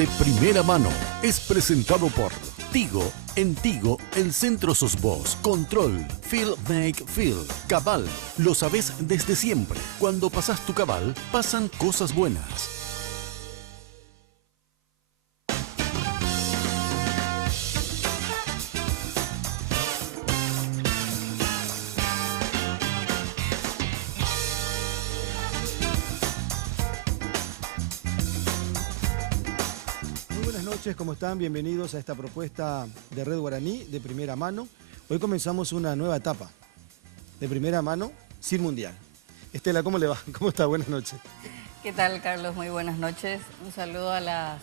De primera mano es presentado por Tigo. En Tigo, el centro sos vos. Control, Feel Make Feel. Cabal, lo sabés desde siempre. Cuando pasás tu cabal, pasan cosas buenas. ¿Cómo están? Bienvenidos a esta propuesta de Red Guaraní de primera mano. Hoy comenzamos una nueva etapa de primera mano sin mundial. Estela, ¿cómo le va? ¿Cómo está? Buenas noches. ¿Qué tal, Carlos? Muy buenas noches. Un saludo a las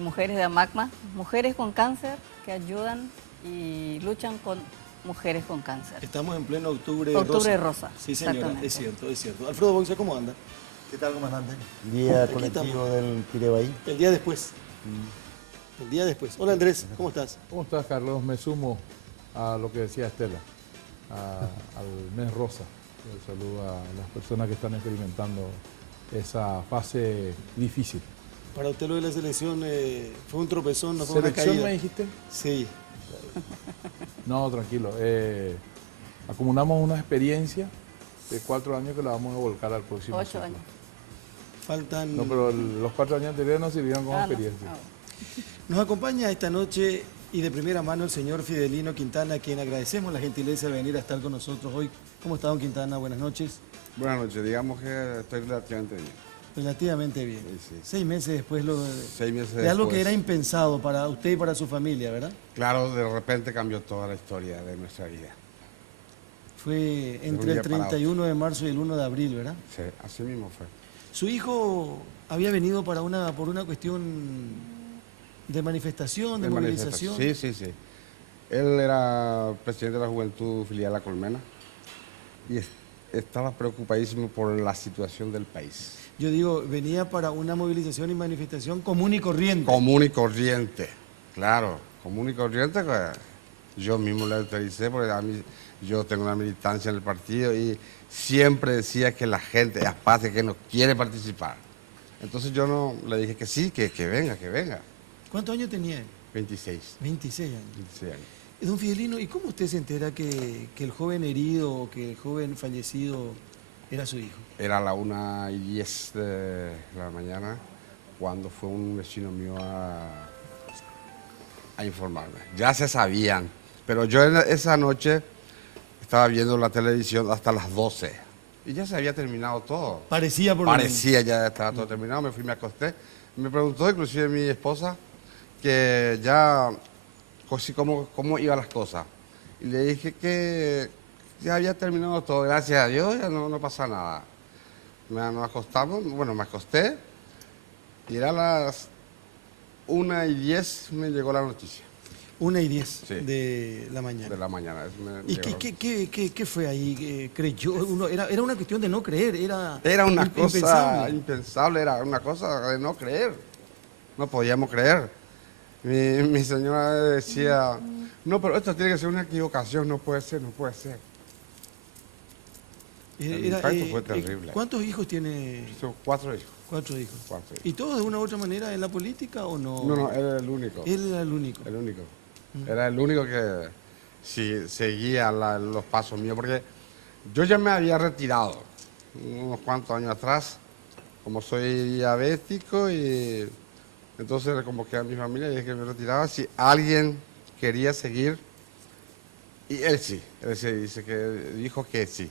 mujeres de AMACMA, mujeres con cáncer que ayudan y luchan con mujeres con cáncer. Estamos en pleno octubre rosa. Sí, señora, es cierto, es cierto. Alfredo Boxa, ¿cómo anda? ¿Qué tal, comandante? Día colectivo del Pirebaí. El día después. El día después. Hola Andrés, ¿cómo estás? ¿Cómo estás, Carlos? Me sumo a lo que decía Estela, al mes rosa. Un saludo a las personas que están experimentando esa fase difícil. Para usted lo de la selección fue un tropezón, no fue una caída. ¿Selección me dijiste? Sí. No, tranquilo. Acumulamos una experiencia de 4 años que la vamos a volcar al próximo 8 ciclo. años. Faltan... No, pero los 4 años anteriores nos sirvieron como experiencia. Nos acompaña esta noche y de primera mano el señor Fidelino Quintana, a quien agradecemos la gentileza de venir a estar con nosotros hoy. ¿Cómo está, don Quintana? Buenas noches. Buenas noches, digamos que estoy relativamente bien. Relativamente bien. Sí. 6 meses después 6 meses de algo después. que era impensado para usted y para su familia, ¿verdad? Claro, de repente cambió toda la historia de nuestra vida. Fue entre el 31 de marzo y el 1 de abril, ¿verdad? Sí, así mismo fue. Su hijo había venido por una cuestión de manifestación, de movilización. Sí. Él era presidente de la Juventud Filial La Colmena y estaba preocupadísimo por la situación del país. Yo digo, venía para una movilización y manifestación común y corriente. Común y corriente, claro, común y corriente. Yo mismo le autorizé porque a mí, yo tengo una militancia en el partido y siempre decía que la gente, aparte que no quiere participar. Entonces yo no le dije que sí, que venga. ¿Cuántos años tenía él? 26. 26 años. 26 años. Don Fidelino, ¿y cómo usted se entera que el joven herido o que el joven fallecido era su hijo? Era la 1:10 de la mañana cuando fue un vecino mío a informarme. Ya se sabían, pero yo esa noche estaba viendo la televisión hasta las 12 y ya se había terminado todo. Parecía por lo menos. Parecía, ya estaba todo terminado, me fui, me acosté. Me preguntó inclusive mi esposa que ya, cómo iban las cosas. Y le dije que ya había terminado todo, gracias a Dios, ya no pasa nada. Nos acostamos, bueno, me acosté y era las 1:10 me llegó la noticia. 1:10 Sí. De la mañana. De la mañana. ¿Y qué fue ahí? ¿Creyó? Era una cuestión de no creer, era una cosa impensable, era una cosa de no creer. No podíamos creer. Mi señora decía, no, pero esto tiene que ser una equivocación, no puede ser. El impacto fue terrible. ¿Cuántos hijos tiene? Son 4 hijos. 4 hijos. 4 hijos. ¿Y todos de una u otra manera en la política o no? No, él era el único. Él era el único. El único. Era el único que sí, seguía los pasos míos, porque yo ya me había retirado unos cuantos años atrás, como soy diabético, y entonces le convoqué a mi familia y dije que me retiraba si alguien quería seguir, y él sí dice que dijo que sí,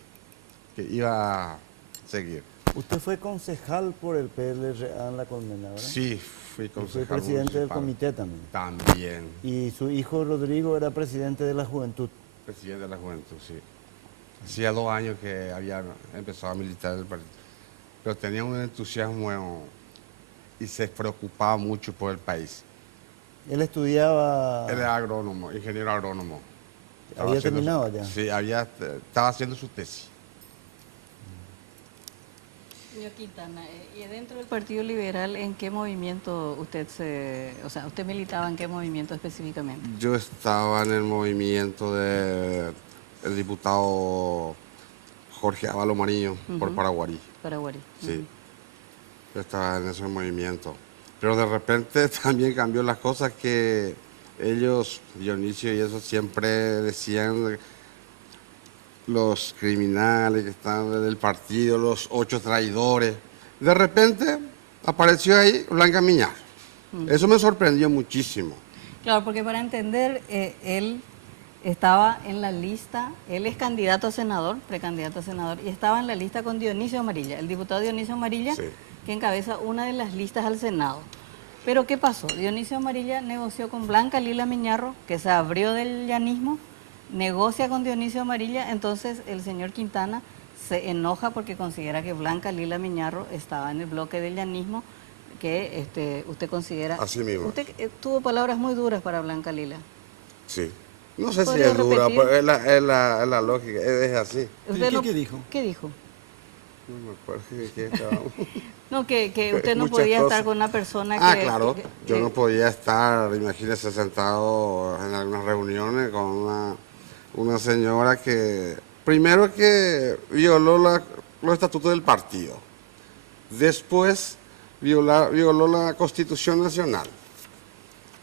que iba a seguir. Usted fue concejal por el PLRA en La Colmena, ¿verdad? Sí, fui concejal. Fue presidente del municipal. comité también. También. Y su hijo Rodrigo era presidente de la Juventud. Presidente de la Juventud, sí. Hacía 2 años que había empezado a militar en el partido. Pero tenía un entusiasmo y se preocupaba mucho por el país. Él estudiaba... Él era agrónomo, ingeniero agrónomo. ¿Había terminado ya? Sí, estaba haciendo su tesis. Señor Quintana, y dentro del Partido Liberal, ¿en qué movimiento usted usted militaba en qué movimiento específicamente? Yo estaba en el movimiento del diputado Jorge Ávalo Mariño por Paraguarí. Paraguarí. Sí. Yo estaba en ese movimiento. Pero de repente también cambió las cosas que ellos, Dionisio y eso, siempre decían los criminales que están del partido, los 8 traidores. De repente apareció ahí Blanca Miñar. Eso me sorprendió muchísimo. Claro, porque para entender, él estaba en la lista, él es candidato a senador, precandidato a senador, y estaba en la lista con Dionisio Amarilla, el diputado Dionisio Amarilla, Sí. que encabeza una de las listas al Senado. Pero ¿qué pasó? Dionisio Amarilla negoció con Blanca Lila Miñarro, que se abrió del llanismo, negocia con Dionisio Amarilla, entonces el señor Quintana se enoja porque considera que Blanca Lila Miñarro estaba en el bloque del llanismo, que usted considera... Así mismo. Usted tuvo palabras muy duras para Blanca Lila. Sí. No sé si ¿Podría es dura, repetir? pero es la lógica, es así. Usted ¿Qué dijo? ¿Qué dijo? No me acuerdo de qué estábamos. No, que usted no Muchas podía cosas. estar con una persona que... Ah, claro. Yo que- no podía estar, imagínese, sentado en algunas reuniones con una señora que, primero que violó los estatutos del partido, después violó la Constitución Nacional.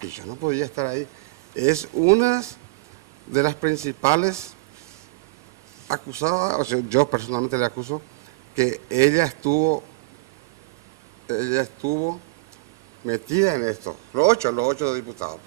Y yo no podía estar ahí. Es una de las principales acusadas, o sea, yo personalmente le acuso que ella estuvo metida en esto. Los ocho diputados,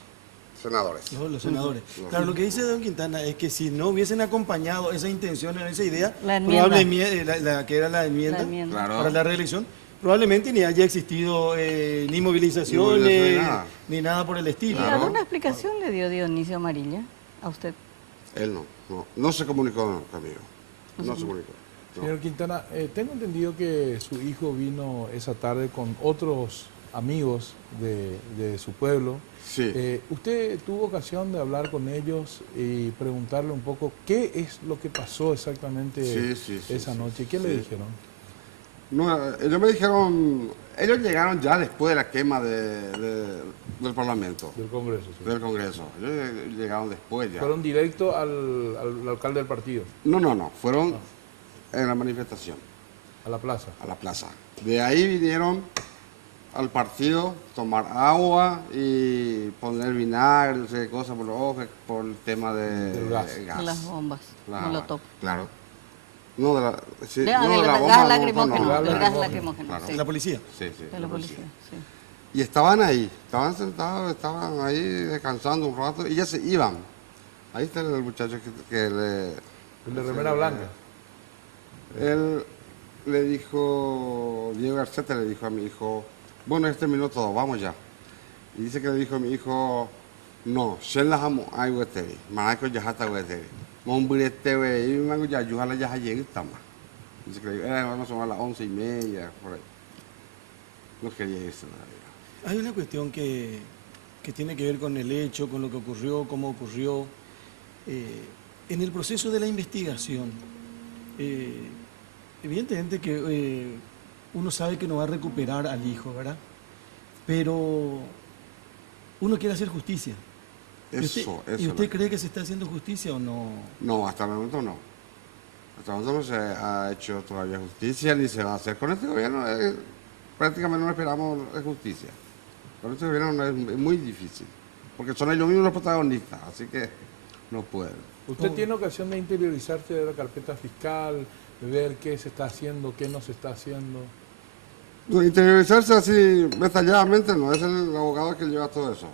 senadores. Los senadores. Claro, lo que dice don Quintana es que si no hubiesen acompañado esa intención, esa idea, La enmienda. que era la enmienda, La enmienda. Claro. para la reelección, probablemente ni haya existido ni movilizaciones, Movilización, ni nada por el ¿Y estilo. Claro. alguna explicación le dio Dionisio Amarilla a usted? Él no se comunicó conmigo. No se comunicó. No. Señor Quintana, tengo entendido que su hijo vino esa tarde con otros amigos de su pueblo. Sí. ¿Usted tuvo ocasión de hablar con ellos y preguntarle un poco qué es lo que pasó exactamente Sí, esa noche? ¿Qué le sí. dijeron? No, ellos me dijeron, ellos llegaron ya después de la quema del Parlamento, Del Congreso. Sí. del Congreso. Ellos llegaron después ya. Fueron directo al alcalde del partido, No, fueron en la manifestación, a la plaza. a la plaza. De ahí vinieron al partido, tomar agua y poner vinagre, no sé qué cosa por los ojos, por el tema Del gas. Las bombas, Molotov. Claro. No, de la, sí, De- no, del de la gas bomba, lacrimógeno, no, del gas gas lacrimógeno. lacrimógeno, Claro. sí, De la policía. Sí, de la policía, sí. Y estaban ahí, estaban sentados, estaban ahí descansando un rato y ya se iban. Ahí está el muchacho que le... El de remera blanca. Él le dijo, Diego Garcete le dijo a mi hijo, bueno, este minuto, vamos ya. Y dice que le dijo a mi hijo, no, Shen la jamo ay hueteri, manaco ya hasta hueteri. Mombrete we, y mango ya yuhala ya hayeg tama. Dice que vamos a las 11:30, por ahí. No quería irse nadie. Hay una cuestión que tiene que ver con el hecho, con lo que ocurrió, cómo ocurrió. En el proceso de la investigación, evidentemente que uno sabe que no va a recuperar al hijo, ¿verdad? Pero uno quiere hacer justicia. ¿Y usted cree que se está haciendo justicia o no? No, hasta el momento no. Hasta el momento no se ha hecho todavía justicia ni se va a hacer. Con este gobierno prácticamente no esperamos justicia. Con este gobierno no es muy difícil, porque son ellos mismos los protagonistas, así que no pueden. ¿Usted tiene ocasión de interiorizarse de la carpeta fiscal, de ver qué se está haciendo, qué no se está haciendo? No, interiorizarse así detalladamente no, es el abogado que lleva todo eso.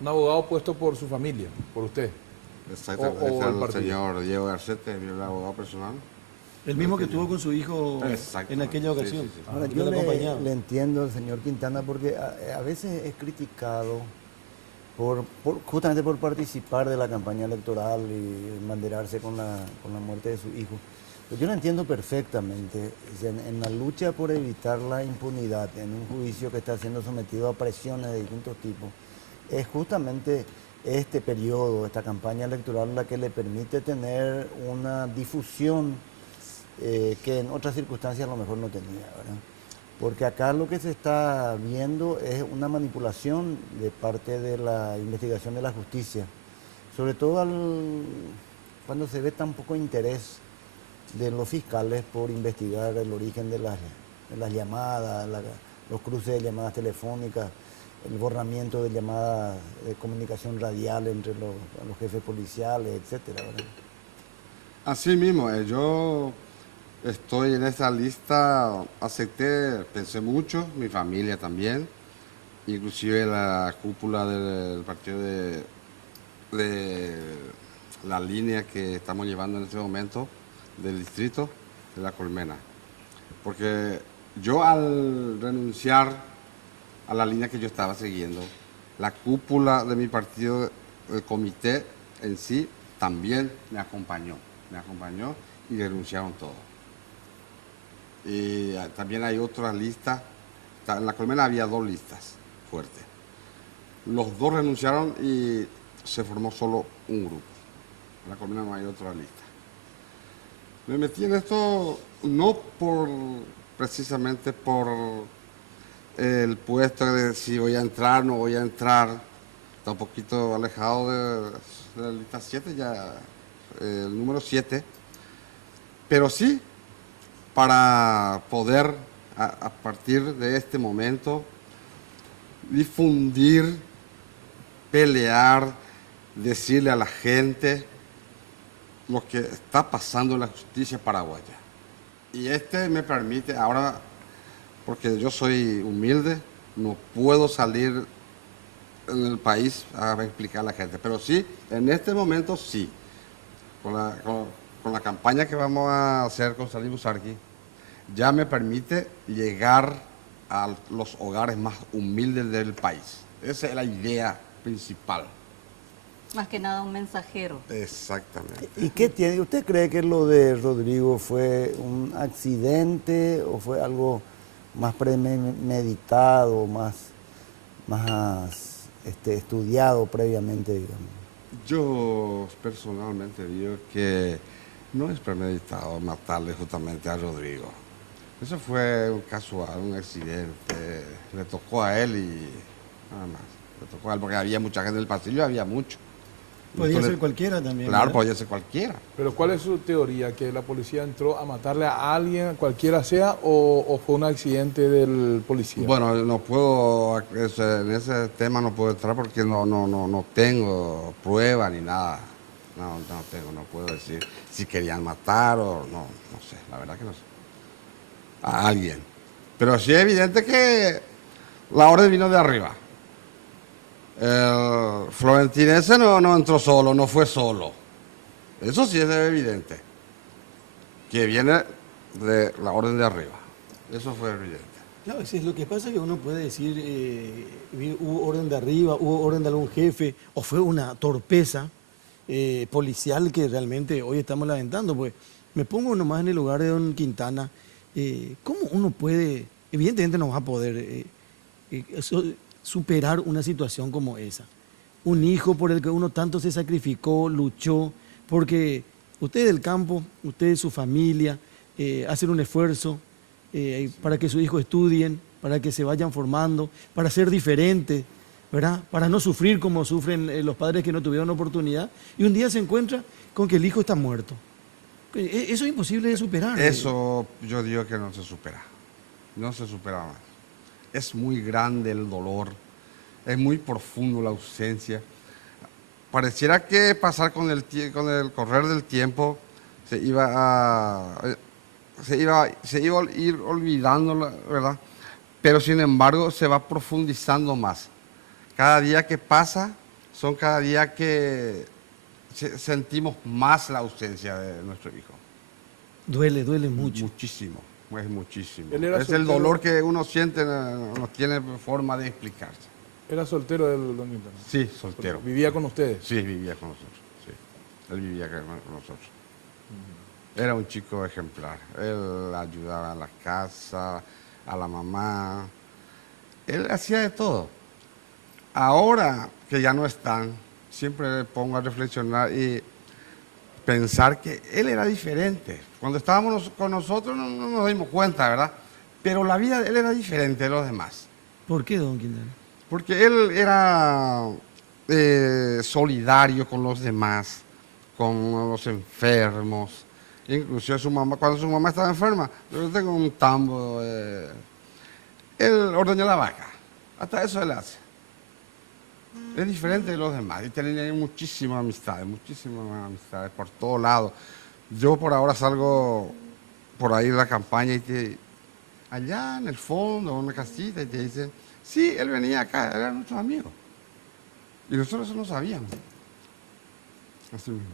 Un abogado puesto por su familia, por usted. Exactamente, O este el es el partido. señor Diego Garcete, el abogado personal. El mismo que estuvo con su hijo en Exactamente, aquella sí, ocasión. sí, sí. Ahora, que yo lo acompañaba. le entiendo al señor Quintana porque a veces es criticado justamente por participar de la campaña electoral y banderarse con la muerte de su hijo. Pero yo lo entiendo perfectamente. O sea, en la lucha por evitar la impunidad en un juicio que está siendo sometido a presiones de distintos tipos, es justamente este periodo, esta campaña electoral la que le permite tener una difusión que en otras circunstancias a lo mejor no tenía, ¿verdad? Porque acá lo que se está viendo es una manipulación de parte de la investigación de la justicia, sobre todo cuando se ve tan poco interés de los fiscales por investigar el origen de las llamadas, los cruces de llamadas telefónicas, el borramiento de llamadas de comunicación radial entre los jefes policiales, etcétera, ¿verdad? Así mismo, yo estoy en esa lista, acepté, pensé mucho, mi familia también, inclusive la cúpula del partido de la línea que estamos llevando en este momento del distrito de La Colmena. Porque yo al renunciar a la línea que yo estaba siguiendo, la cúpula de mi partido, el comité en sí, también me acompañó y renunciaron todos. Y también hay otras listas, en La Colmena había 2 listas fuertes. Los 2 renunciaron y se formó solo un grupo. En La Colmena no hay otra lista. Me metí en esto no precisamente por el puesto de si voy a entrar o no voy a entrar. Está un poquito alejado de la lista 7, ya el número 7. Pero sí, para poder a partir de este momento difundir, pelear, decirle a la gente lo que está pasando en la justicia paraguaya. Y me permite, ahora, porque yo soy humilde, no puedo salir en el país a explicar a la gente, pero sí, en este momento sí, con la campaña que vamos a hacer con Salim Busarqui, ya me permite llegar a los hogares más humildes del país. Esa es la idea principal. Más que nada un mensajero. Exactamente. ¿Y qué tiene? ¿Usted cree que lo de Rodrigo fue un accidente o fue algo más premeditado, más estudiado previamente, digamos? Yo personalmente digo que no es premeditado matarle justamente a Rodrigo. Eso fue un casual, un accidente. Le tocó a él y nada más. Le tocó a él porque había mucha gente en el pasillo, había mucho. Podía ser cualquiera también. Claro, ¿verdad? podía ser cualquiera. Pero ¿cuál es su teoría? ¿Que la policía entró a matarle a alguien, cualquiera sea, o fue un accidente del policía? Bueno, no puedo, en ese tema no puedo entrar porque no tengo prueba ni nada. No puedo decir si querían matar o no sé, la verdad que no sé. A alguien. Pero sí es evidente que la orden vino de arriba. El florentinense no entró solo, no fue solo. Eso sí es evidente. Que viene de la orden de arriba. Eso fue evidente. Claro, es lo que pasa, que uno puede decir, hubo orden de arriba, hubo orden de algún jefe, o fue una torpeza policial que realmente hoy estamos lamentando. Pues me pongo nomás en el lugar de don Quintana. ¿Cómo uno puede, evidentemente no va a poder superar una situación como esa? Un hijo por el que uno tanto se sacrificó, luchó, porque usted del campo, usted, su familia, hacen un esfuerzo para que sus hijos estudien, para que se vayan formando, para ser diferentes, ¿verdad? Para no sufrir como sufren los padres que no tuvieron oportunidad, y un día se encuentra con que el hijo está muerto. Eso es imposible de superar. Eso yo digo que no se supera. No se supera más. Es muy grande el dolor, es muy profundo la ausencia. Pareciera que pasar con el correr del tiempo se iba a ir olvidando, ¿verdad? Pero sin embargo se va profundizando más. Cada día que pasa, son cada día que sentimos más la ausencia de nuestro hijo. Duele mucho. Muchísimo, es muchísimo. Él era Es el soltero. dolor que uno siente, no tiene forma de explicarse. ¿Era soltero el don Quintana? Sí, soltero. ¿Vivía con ustedes? Sí, vivía con nosotros. Sí. Él vivía con nosotros. Era un chico ejemplar. Él ayudaba en la casa, a la mamá. Él hacía de todo. Ahora que ya no están, siempre me pongo a reflexionar y pensar que él era diferente. Cuando estábamos con nosotros no nos dimos cuenta, ¿verdad? Pero la vida de él era diferente de los demás. ¿Por qué, don Quintana? Porque él era solidario con los demás, con los enfermos. Incluso su mamá, cuando su mamá estaba enferma, yo tengo un tambo. él ordeña la vaca. Hasta eso él hace. Es diferente de los demás. Y tiene muchísimas amistades por todos lados. Yo por ahora salgo por ahí de la campaña y allá en el fondo, en una casita, y te dicen, sí, él venía acá, eran nuestros amigos. Y nosotros eso no sabíamos. Así mismo.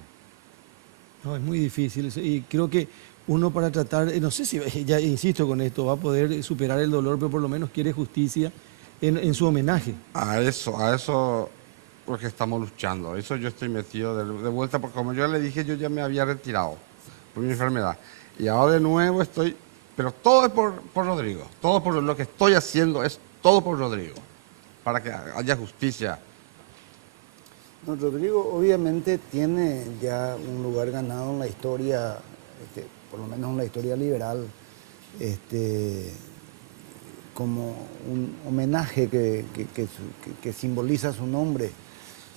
No, es muy difícil eso. Y creo que uno para tratar, no sé si, ya insisto con esto, va a poder superar el dolor, pero por lo menos quiere justicia en su homenaje. A eso porque estamos luchando. Eso yo estoy metido de vuelta, porque como yo le dije, yo ya me había retirado por mi enfermedad. Y ahora de nuevo estoy, pero todo es por Rodrigo. Todo por lo que estoy haciendo es todo por Rodrigo, para que haya justicia. No, Rodrigo obviamente tiene ya un lugar ganado en la historia, por lo menos en la historia liberal, como un homenaje que simboliza su nombre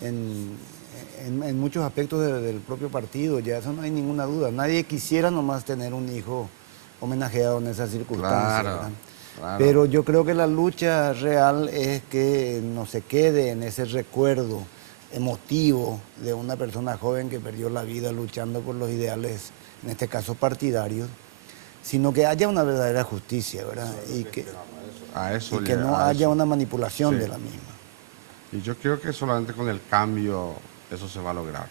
en muchos aspectos del propio partido, ya eso no hay ninguna duda. Nadie quisiera nomás tener un hijo homenajeado en esas circunstancias. Claro. Pero yo creo que la lucha real es que no se quede en ese recuerdo emotivo de una persona joven que perdió la vida luchando por los ideales, en este caso partidarios, sino que haya una verdadera justicia, ¿verdad? Y que no haya una manipulación de la misma. Y yo creo que solamente con el cambio eso se va a lograr.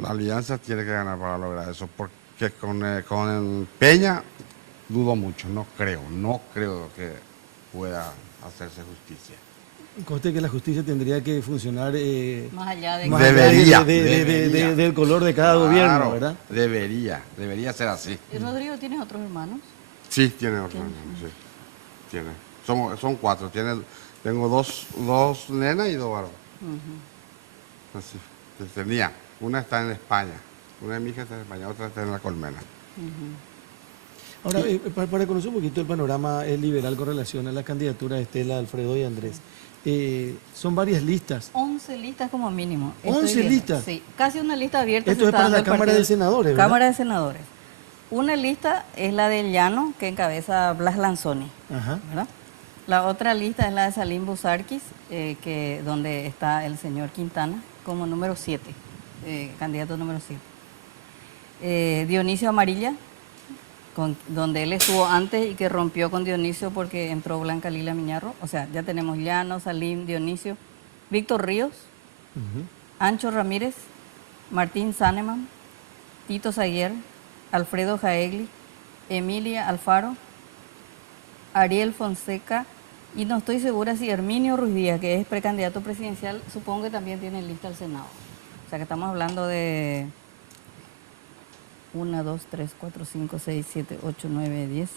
La alianza tiene que ganar para lograr eso, porque con Peña dudo mucho, no creo que pueda hacerse justicia. Conste que la justicia tendría que funcionar Más allá de... Debería. Del color de cada gobierno, ¿verdad? Debería ser así. ¿Y Rodrigo tienes otros hermanos? Sí, tiene otros hermanos, sí. Tiene. Son 4. Tengo dos nenas y 2 varones. Así. Tenía. Una está en España. Una de mis hijas está en España, otra está en La Colmena. Ahora, para conocer un poquito el panorama liberal con relación a la candidatura de Estela, Alfredo y Andrés, son varias listas. 11 listas como mínimo. 11 listas. Sí, casi una lista abierta. Esto es para la Cámara de Senadores, ¿verdad? Cámara de Senadores. Una lista es la del Llano, que encabeza Blas Lanzoni. Ajá. ¿Verdad? La otra lista es la de Salim Busarquis, donde está el señor Quintana como número 7, candidato número 7. Dionisio Amarilla, donde él estuvo antes y que rompió con Dionisio porque entró Blanca Lila Miñarro. O sea, ya tenemos Llano, Salim, Dionisio, Víctor Ríos, Ancho Ramírez, Martín Saneman, Tito Zaguer, Alfredo Jaegli, Emilia Alfaro, Ariel Fonseca, y no estoy segura si Herminio Ruiz Díaz, que es precandidato presidencial, supongo que también tiene lista al Senado. O sea que estamos hablando de 1, 2, 3, 4, 5, 6, 7, 8, 9, 10,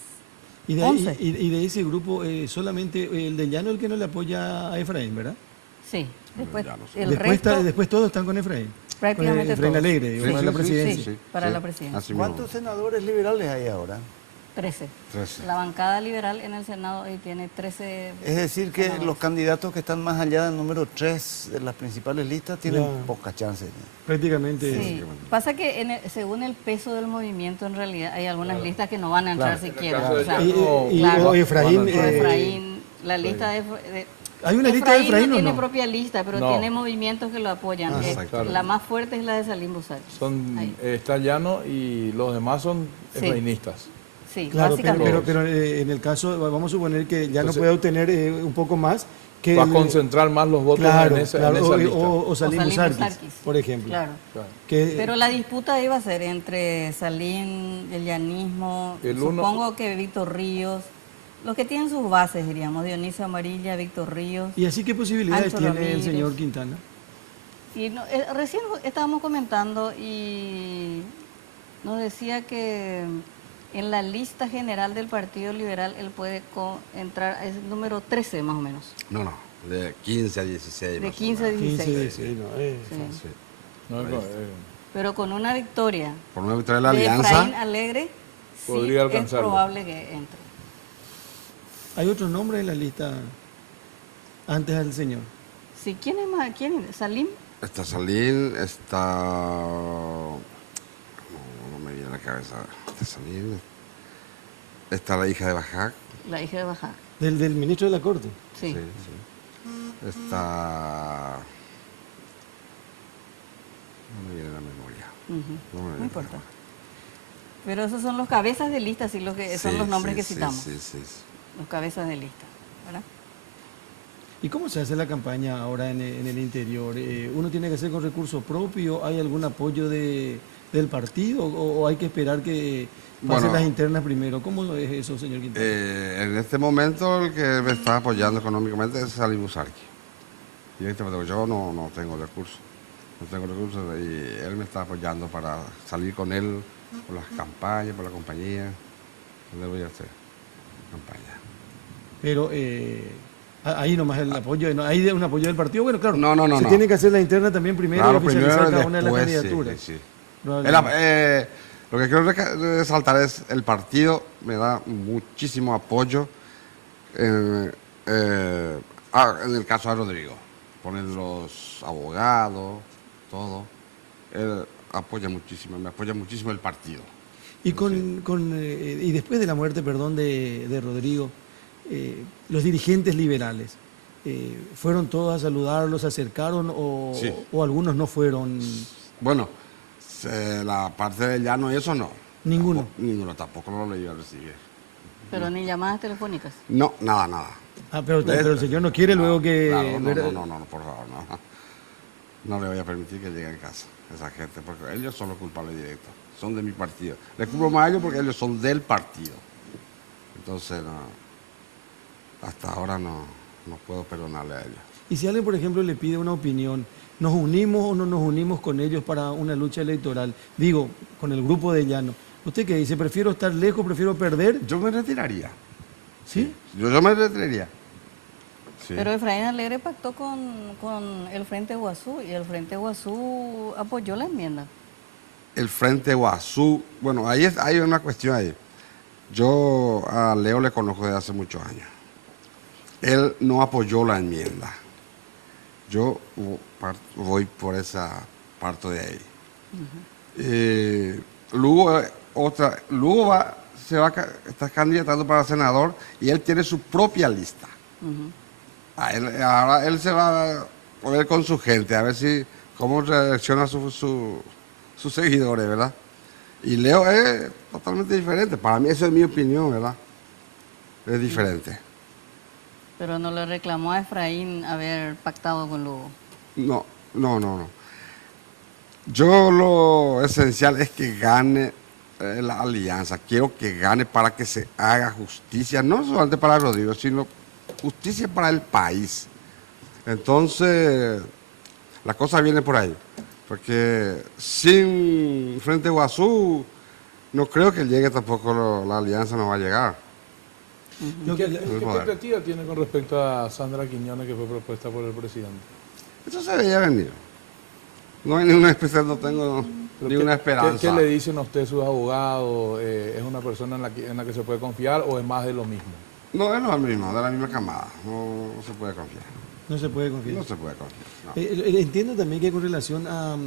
Y de, 11. ahí- y de ese grupo, solamente el de Llano el que no le apoya a Efraín, ¿verdad? Sí, después Ya no sé. el Después, resto después todos están con Efraín. prácticamente Con Efraín todos. Alegre, digo, para la presidencia. Sí, para la presidencia. Así mismo. ¿Cuántos senadores liberales hay ahora? 13. 13. La bancada liberal en el Senado hoy tiene 13. Es decir, que senadores. los candidatos que están más allá del número 3 de las principales listas tienen Ya. pocas chances. Prácticamente. Sí, pasa que según el peso del movimiento en realidad hay algunas listas que no van a entrar siquiera. O sea, claro. O Efraín. O Efraín, la lista de ¿Hay una lista de Efraín no o tiene no? propia lista, pero No. tiene movimientos que lo apoyan. exacto. La más fuerte es la de Salim Busarquis. Ahí. Está Llano y los demás son Sí. efrainistas. Sí, Claro, básicamente. pero en el caso, vamos a suponer que ya no Entonces, puede obtener un poco más que Va a el- concentrar más los votos claro, en esa, claro, en esa lista. o Salim O Salim Busarquis, Busarquis. por ejemplo. Claro. Claro. Que, Pero la disputa iba a ser entre Salim, el llanismo, El uno- supongo que Víctor Ríos, los que tienen sus bases, diríamos, Dionisio Amarilla, Víctor Ríos. ¿Y así qué posibilidades Ancho tiene el Ramírez. señor Quintana? Y recién estábamos comentando y nos decía que en la lista general del Partido Liberal él puede entrar, es el número 13 más o menos, No, de 15 a 16. de más o 15 a menos. 16. 15, 16, no, Sí. Sí. No, Pero con una victoria Por una victoria de la de alianza. Efraín Alegre, sí Podría es alcanzarlo. probable que entre. ¿Hay otro nombre en la lista antes del señor? Sí, ¿quién es más? ¿Quién es? ¿Salim? Está Salín, está. No me viene a la cabeza. Está Salín. Está la hija de Bajac. La hija de Bajac. Del ministro de la Corte. Sí. Sí. Está... No me viene la memoria. No importa. Pero esos son los cabezas de lista, sí, son los nombres que citamos. Sí. Los cabezas de lista, ¿verdad? ¿Y cómo se hace la campaña ahora en el interior? ¿Uno tiene que hacer con recursos propios? ¿Hay algún apoyo del partido o hay que esperar que pasen las internas primero? ¿Cómo es eso, señor Quintana? En este momento el que me está apoyando económicamente es Ali Busarqui. Directamente, yo no tengo recursos. No tengo recursos y él me está apoyando para salir con él por las campañas, por la compañía. ¿Dónde voy a hacer campaña? Pero ahí nomás el apoyo, ¿no? ¿Hay un apoyo del partido? Bueno, claro, no. Se tiene que hacer la interna también primero y oficializar cada una de las candidaturas. Sí. Lo que quiero resaltar es el partido me da muchísimo apoyo en el caso de Rodrigo. Ponen los abogados, todo. Él apoya muchísimo, me apoya muchísimo el partido. Y y después de la muerte, perdón, de Rodrigo, los dirigentes liberales, ¿fueron todos a saludarlos, se acercaron o algunos no fueron? Bueno, la parte del llano y eso no. ¿Ninguno? Tampoco lo leí a recibir. Pero ni llamadas telefónicas. No, nada. Pero el señor no quiere luego que... Claro, no, por favor, no. No le voy a permitir que llegue en casa esa gente, porque ellos son los culpables directos. Son de mi partido. Les culpo más a ellos porque ellos son del partido. Entonces, hasta ahora no puedo perdonarle a ellos. Y si alguien, por ejemplo, le pide una opinión, ¿nos unimos o no nos unimos con ellos para una lucha electoral? Digo, con el grupo de Llano. ¿Usted qué dice? ¿Prefiero estar lejos, prefiero perder? Yo me retiraría. ¿Sí? Yo me retiraría. Sí. Pero Efraín Alegre pactó con el Frente Guazú y el Frente Guazú apoyó la enmienda. El Frente Guazú, bueno, hay una cuestión ahí. Yo a Leo le conozco desde hace muchos años. Él no apoyó la enmienda. Yo voy por esa parte de ahí. Luego está candidatando para senador y él tiene su propia lista. Ahora él se va a poner con su gente, a ver cómo reacciona sus seguidores, ¿verdad? Y Leo es totalmente diferente. Para mí, eso es mi opinión, ¿verdad? Es diferente. Pero no le reclamó a Efraín haber pactado con Lugo. No. Yo lo esencial es que gane la alianza. Quiero que gane para que se haga justicia, no solamente para Rodrigo, sino justicia para el país. Entonces, la cosa viene por ahí. Porque sin Frente Guazú, no creo que llegue tampoco la alianza, no va a llegar. ¿Qué expectativa tiene con respecto a Sandra Quiñones, que fue propuesta por el presidente? Eso se veía venir. No hay ninguna expectativa, no tengo ninguna esperanza. ¿Qué le dicen a usted sus abogados? ¿Es una persona en la que se puede confiar o es más de lo mismo? No, es lo mismo, de la misma camada. No se puede confiar. No se puede confiar. No se puede confiar. No. Entiendo también que con relación a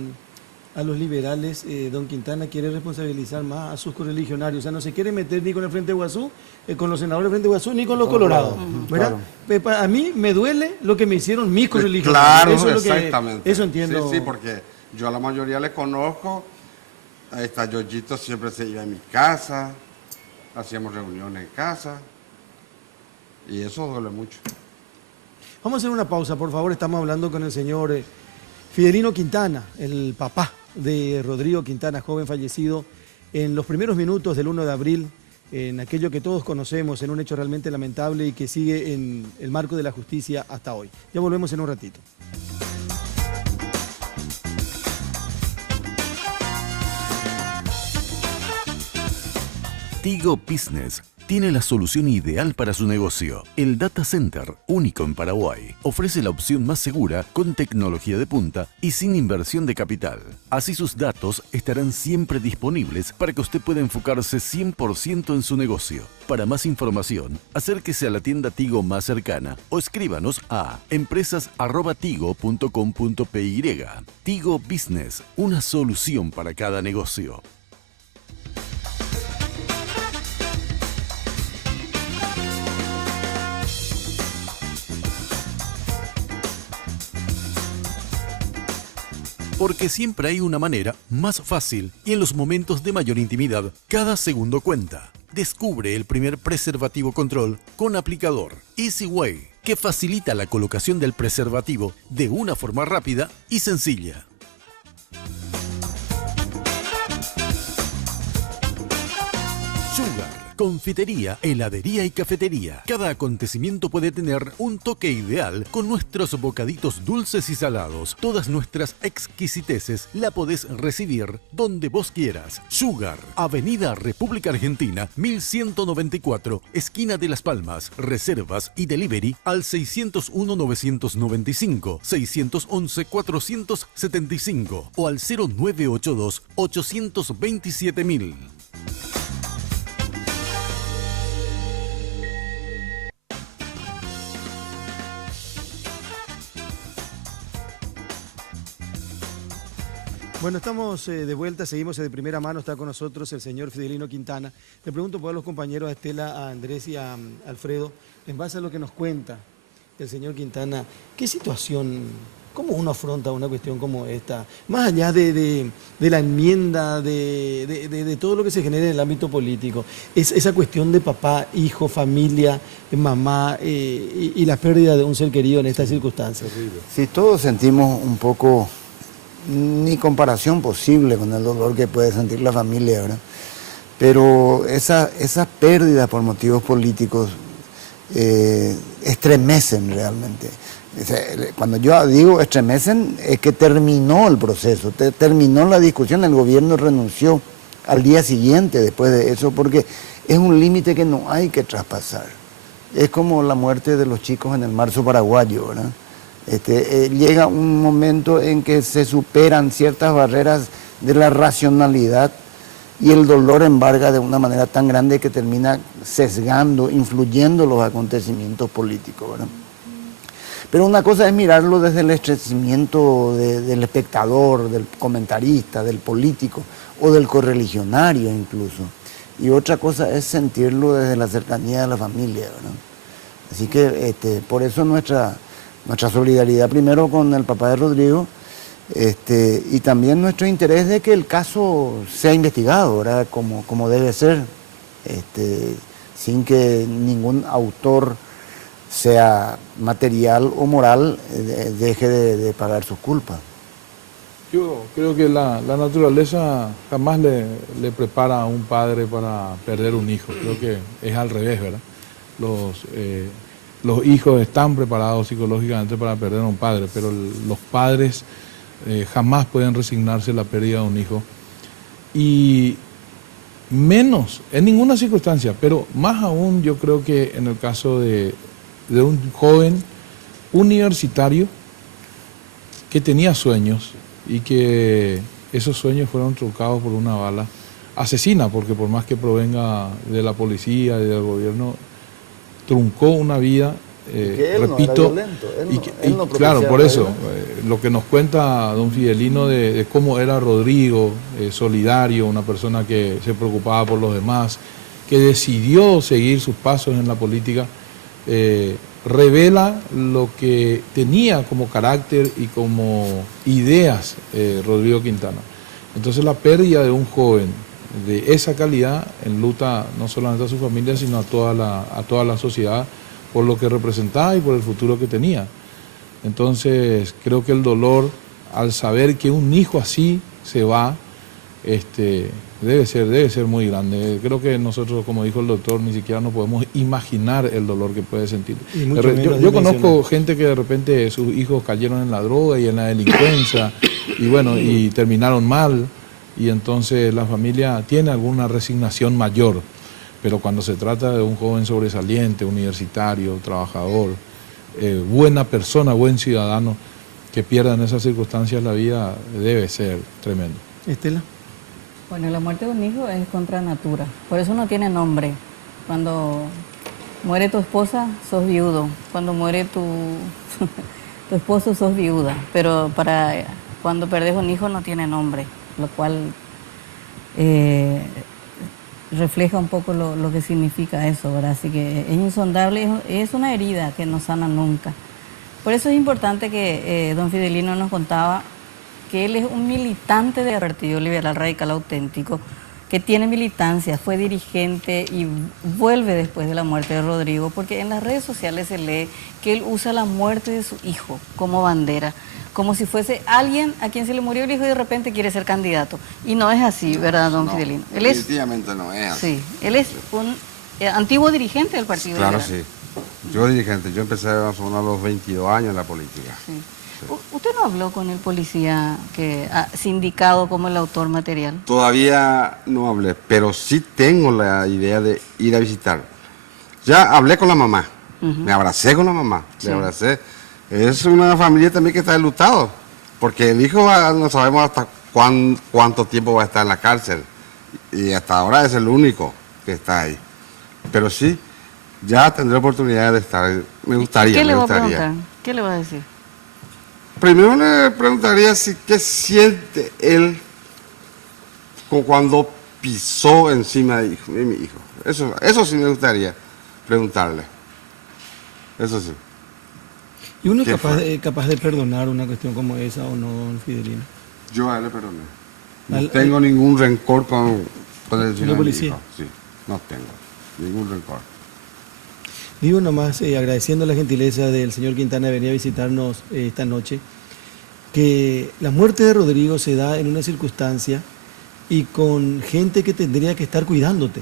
los liberales, don Quintana quiere responsabilizar más a sus correligionarios. O sea, no se quiere meter ni con el Frente Guazú, con los senadores del Frente Guazú, ni con los colorados. ¿Verdad? Claro. A mí me duele lo que me hicieron mis correligionarios. Claro, eso es exactamente. Eso entiendo. Sí, porque yo a la mayoría les conozco. Ahí está Yoyito, siempre se iba a mi casa. Hacíamos reuniones en casa. Y eso duele mucho. Vamos a hacer una pausa, por favor. Estamos hablando con el señor Fidelino Quintana, el papá de Rodrigo Quintana, joven fallecido en los primeros minutos del 1 de abril, en aquello que todos conocemos, en un hecho realmente lamentable y que sigue en el marco de la justicia hasta hoy. Ya volvemos en un ratito. Tigo Business tiene la solución ideal para su negocio. El Data Center, único en Paraguay, ofrece la opción más segura con tecnología de punta y sin inversión de capital. Así sus datos estarán siempre disponibles para que usted pueda enfocarse 100% en su negocio. Para más información, acérquese a la tienda Tigo más cercana o escríbanos a empresas@tigo.com.py. Tigo Business, una solución para cada negocio. porque siempre hay una manera más fácil y en los momentos de mayor intimidad, cada segundo cuenta. Descubre el primer preservativo control con aplicador Easy Way, que facilita la colocación del preservativo de una forma rápida y sencilla. Sugar, confitería, heladería y cafetería. Cada acontecimiento puede tener un toque ideal con nuestros bocaditos dulces y salados. Todas nuestras exquisiteces la podés recibir donde vos quieras. Sugar, Avenida República Argentina, 1194, esquina de Las Palmas. Reservas y delivery al 601-995, 611-475 o al 0982-827.000. Bueno, estamos de vuelta, seguimos de primera mano, está con nosotros el señor Fidelino Quintana. Le pregunto por los compañeros, a Estela, a Andrés y a Alfredo, en base a lo que nos cuenta el señor Quintana, ¿qué situación, cómo uno afronta una cuestión como esta? Más allá de la enmienda, de todo lo que se genera en el ámbito político, es esa cuestión de papá, hijo, familia, mamá y la pérdida de un ser querido en estas circunstancias. Sí, todos sentimos un poco, ni comparación posible con el dolor que puede sentir la familia, ¿verdad? Pero esa pérdida por motivos políticos estremecen realmente. Cuando yo digo estremecen, es que terminó el proceso, terminó la discusión, el gobierno renunció al día siguiente después de eso, porque es un límite que no hay que traspasar. Es como la muerte de los chicos en el marzo paraguayo, ¿verdad? Llega un momento en que se superan ciertas barreras de la racionalidad y el dolor embarga de una manera tan grande que termina sesgando, influyendo los acontecimientos políticos, ¿verdad? Pero una cosa es mirarlo desde el estreñimiento del espectador, del comentarista, del político o del correligionario incluso. Y otra cosa es sentirlo desde la cercanía de la familia, ¿verdad? Así que por eso nuestra solidaridad primero con el papá de Rodrigo, y también nuestro interés de que el caso sea investigado, ¿verdad? Como debe ser, sin que ningún autor, sea material o moral, deje de pagar sus culpas. Yo creo que la naturaleza jamás le prepara a un padre para perder un hijo. Creo que es al revés, ¿verdad? Los hijos están preparados psicológicamente para perder a un padre, pero los padres jamás pueden resignarse a la pérdida de un hijo. Y menos, en ninguna circunstancia, pero más aún yo creo que en el caso de un joven universitario que tenía sueños y que esos sueños fueron trucados por una bala asesina, porque por más que provenga de la policía y del gobierno, truncó una vida, repito, claro, por eso, lo que nos cuenta don Fidelino de cómo era Rodrigo, solidario, una persona que se preocupaba por los demás, que decidió seguir sus pasos en la política, revela lo que tenía como carácter y como ideas Rodrigo Quintana. Entonces la pérdida de un joven de esa calidad enluta no solamente a su familia, sino a toda la sociedad por lo que representaba y por el futuro que tenía. Entonces creo que el dolor al saber que un hijo así se va, debe ser muy grande. Creo que nosotros, como dijo el doctor, ni siquiera nos podemos imaginar el dolor que puede sentir. Yo conozco gente que de repente sus hijos cayeron en la droga y en la delincuencia y bueno, y terminaron mal, y entonces la familia tiene alguna resignación mayor, pero cuando se trata de un joven sobresaliente, universitario, trabajador, buena persona, buen ciudadano, que pierda en esas circunstancias la vida, debe ser tremendo. Estela. Bueno, la muerte de un hijo es contra natura, por eso no tiene nombre. Cuando muere tu esposa, sos viudo. Cuando muere tu esposo, sos viuda. Pero cuando perdés un hijo no tiene nombre, lo cual refleja un poco lo que significa eso, ¿verdad? Así que es insondable, es una herida que no sana nunca. Por eso es importante que don Fidelino nos contaba que él es un militante del Partido Liberal Radical Auténtico, que tiene militancia, fue dirigente y vuelve después de la muerte de Rodrigo, porque en las redes sociales se lee que él usa la muerte de su hijo como bandera, como si fuese alguien a quien se le murió el hijo y de repente quiere ser candidato. Y no es así, ¿verdad, don Fidelino? Él definitivamente no es así. Sí, él es un antiguo dirigente del Partido Claro, Liberal. sí. Yo dirigente, yo empecé más o menos a los 22 años en la política. Sí. ¿Usted no habló con el policía que ha sindicado como el autor material? Todavía no hablé, pero sí tengo la idea de ir a visitar. Ya hablé con la mamá, me abracé con la mamá, me abracé. Es una familia también que está enlutado, porque el hijo no sabemos hasta cuánto tiempo va a estar en la cárcel, y hasta ahora es el único que está ahí. Pero sí, ya tendré oportunidad de estar, me gustaría. ¿Qué le va a preguntar? ¿Qué le va a decir? Primero le preguntaría qué siente él cuando pisó encima de mi hijo. Eso sí me gustaría preguntarle. Eso sí. ¿Y uno es capaz de perdonar una cuestión como esa o no, don Fidelino? Yo a él le perdoné. No tengo ningún rencor con el señor policía. Sí, no tengo ningún rencor. Digo nomás, agradeciendo la gentileza del señor Quintana de venir a visitarnos esta noche, que la muerte de Rodrigo se da en una circunstancia y con gente que tendría que estar cuidándote.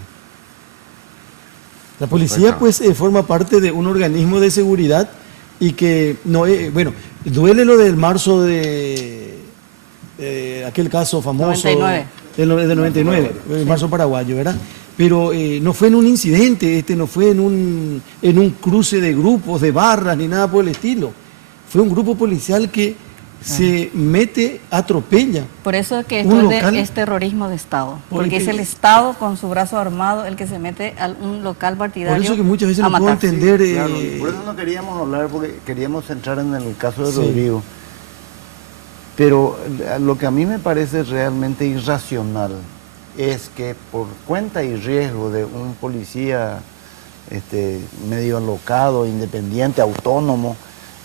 La policía pues forma parte de un organismo de seguridad y que no es, bueno, duele lo del marzo de aquel caso famoso 99. Del 99, el marzo paraguayo, ¿verdad? Pero no fue en un incidente, no fue en un cruce de grupos, de barras, ni nada por el estilo. Fue un grupo policial que se mete, atropella. Por eso es que esto es terrorismo de Estado, porque es el Estado con su brazo armado el que se mete a un local partidario. Por eso que muchas veces no puedo entender. Sí, claro, por eso no queríamos hablar, porque queríamos centrar en el caso de Rodrigo. Pero lo que a mí me parece realmente irracional es que por cuenta y riesgo de un policía medio alocado, independiente, autónomo,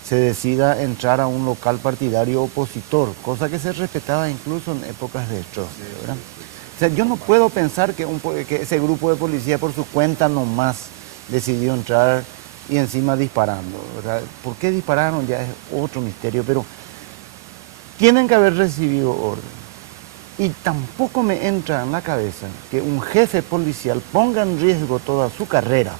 se decida entrar a un local partidario opositor, cosa que se respetaba incluso en épocas de Stroessner, ¿verdad? O sea, yo no puedo pensar que ese grupo de policía por su cuenta nomás decidió entrar y encima disparando, ¿verdad? ¿Por qué dispararon? Ya es otro misterio, pero tienen que haber recibido orden. Y tampoco me entra en la cabeza que un jefe policial ponga en riesgo toda su carrera,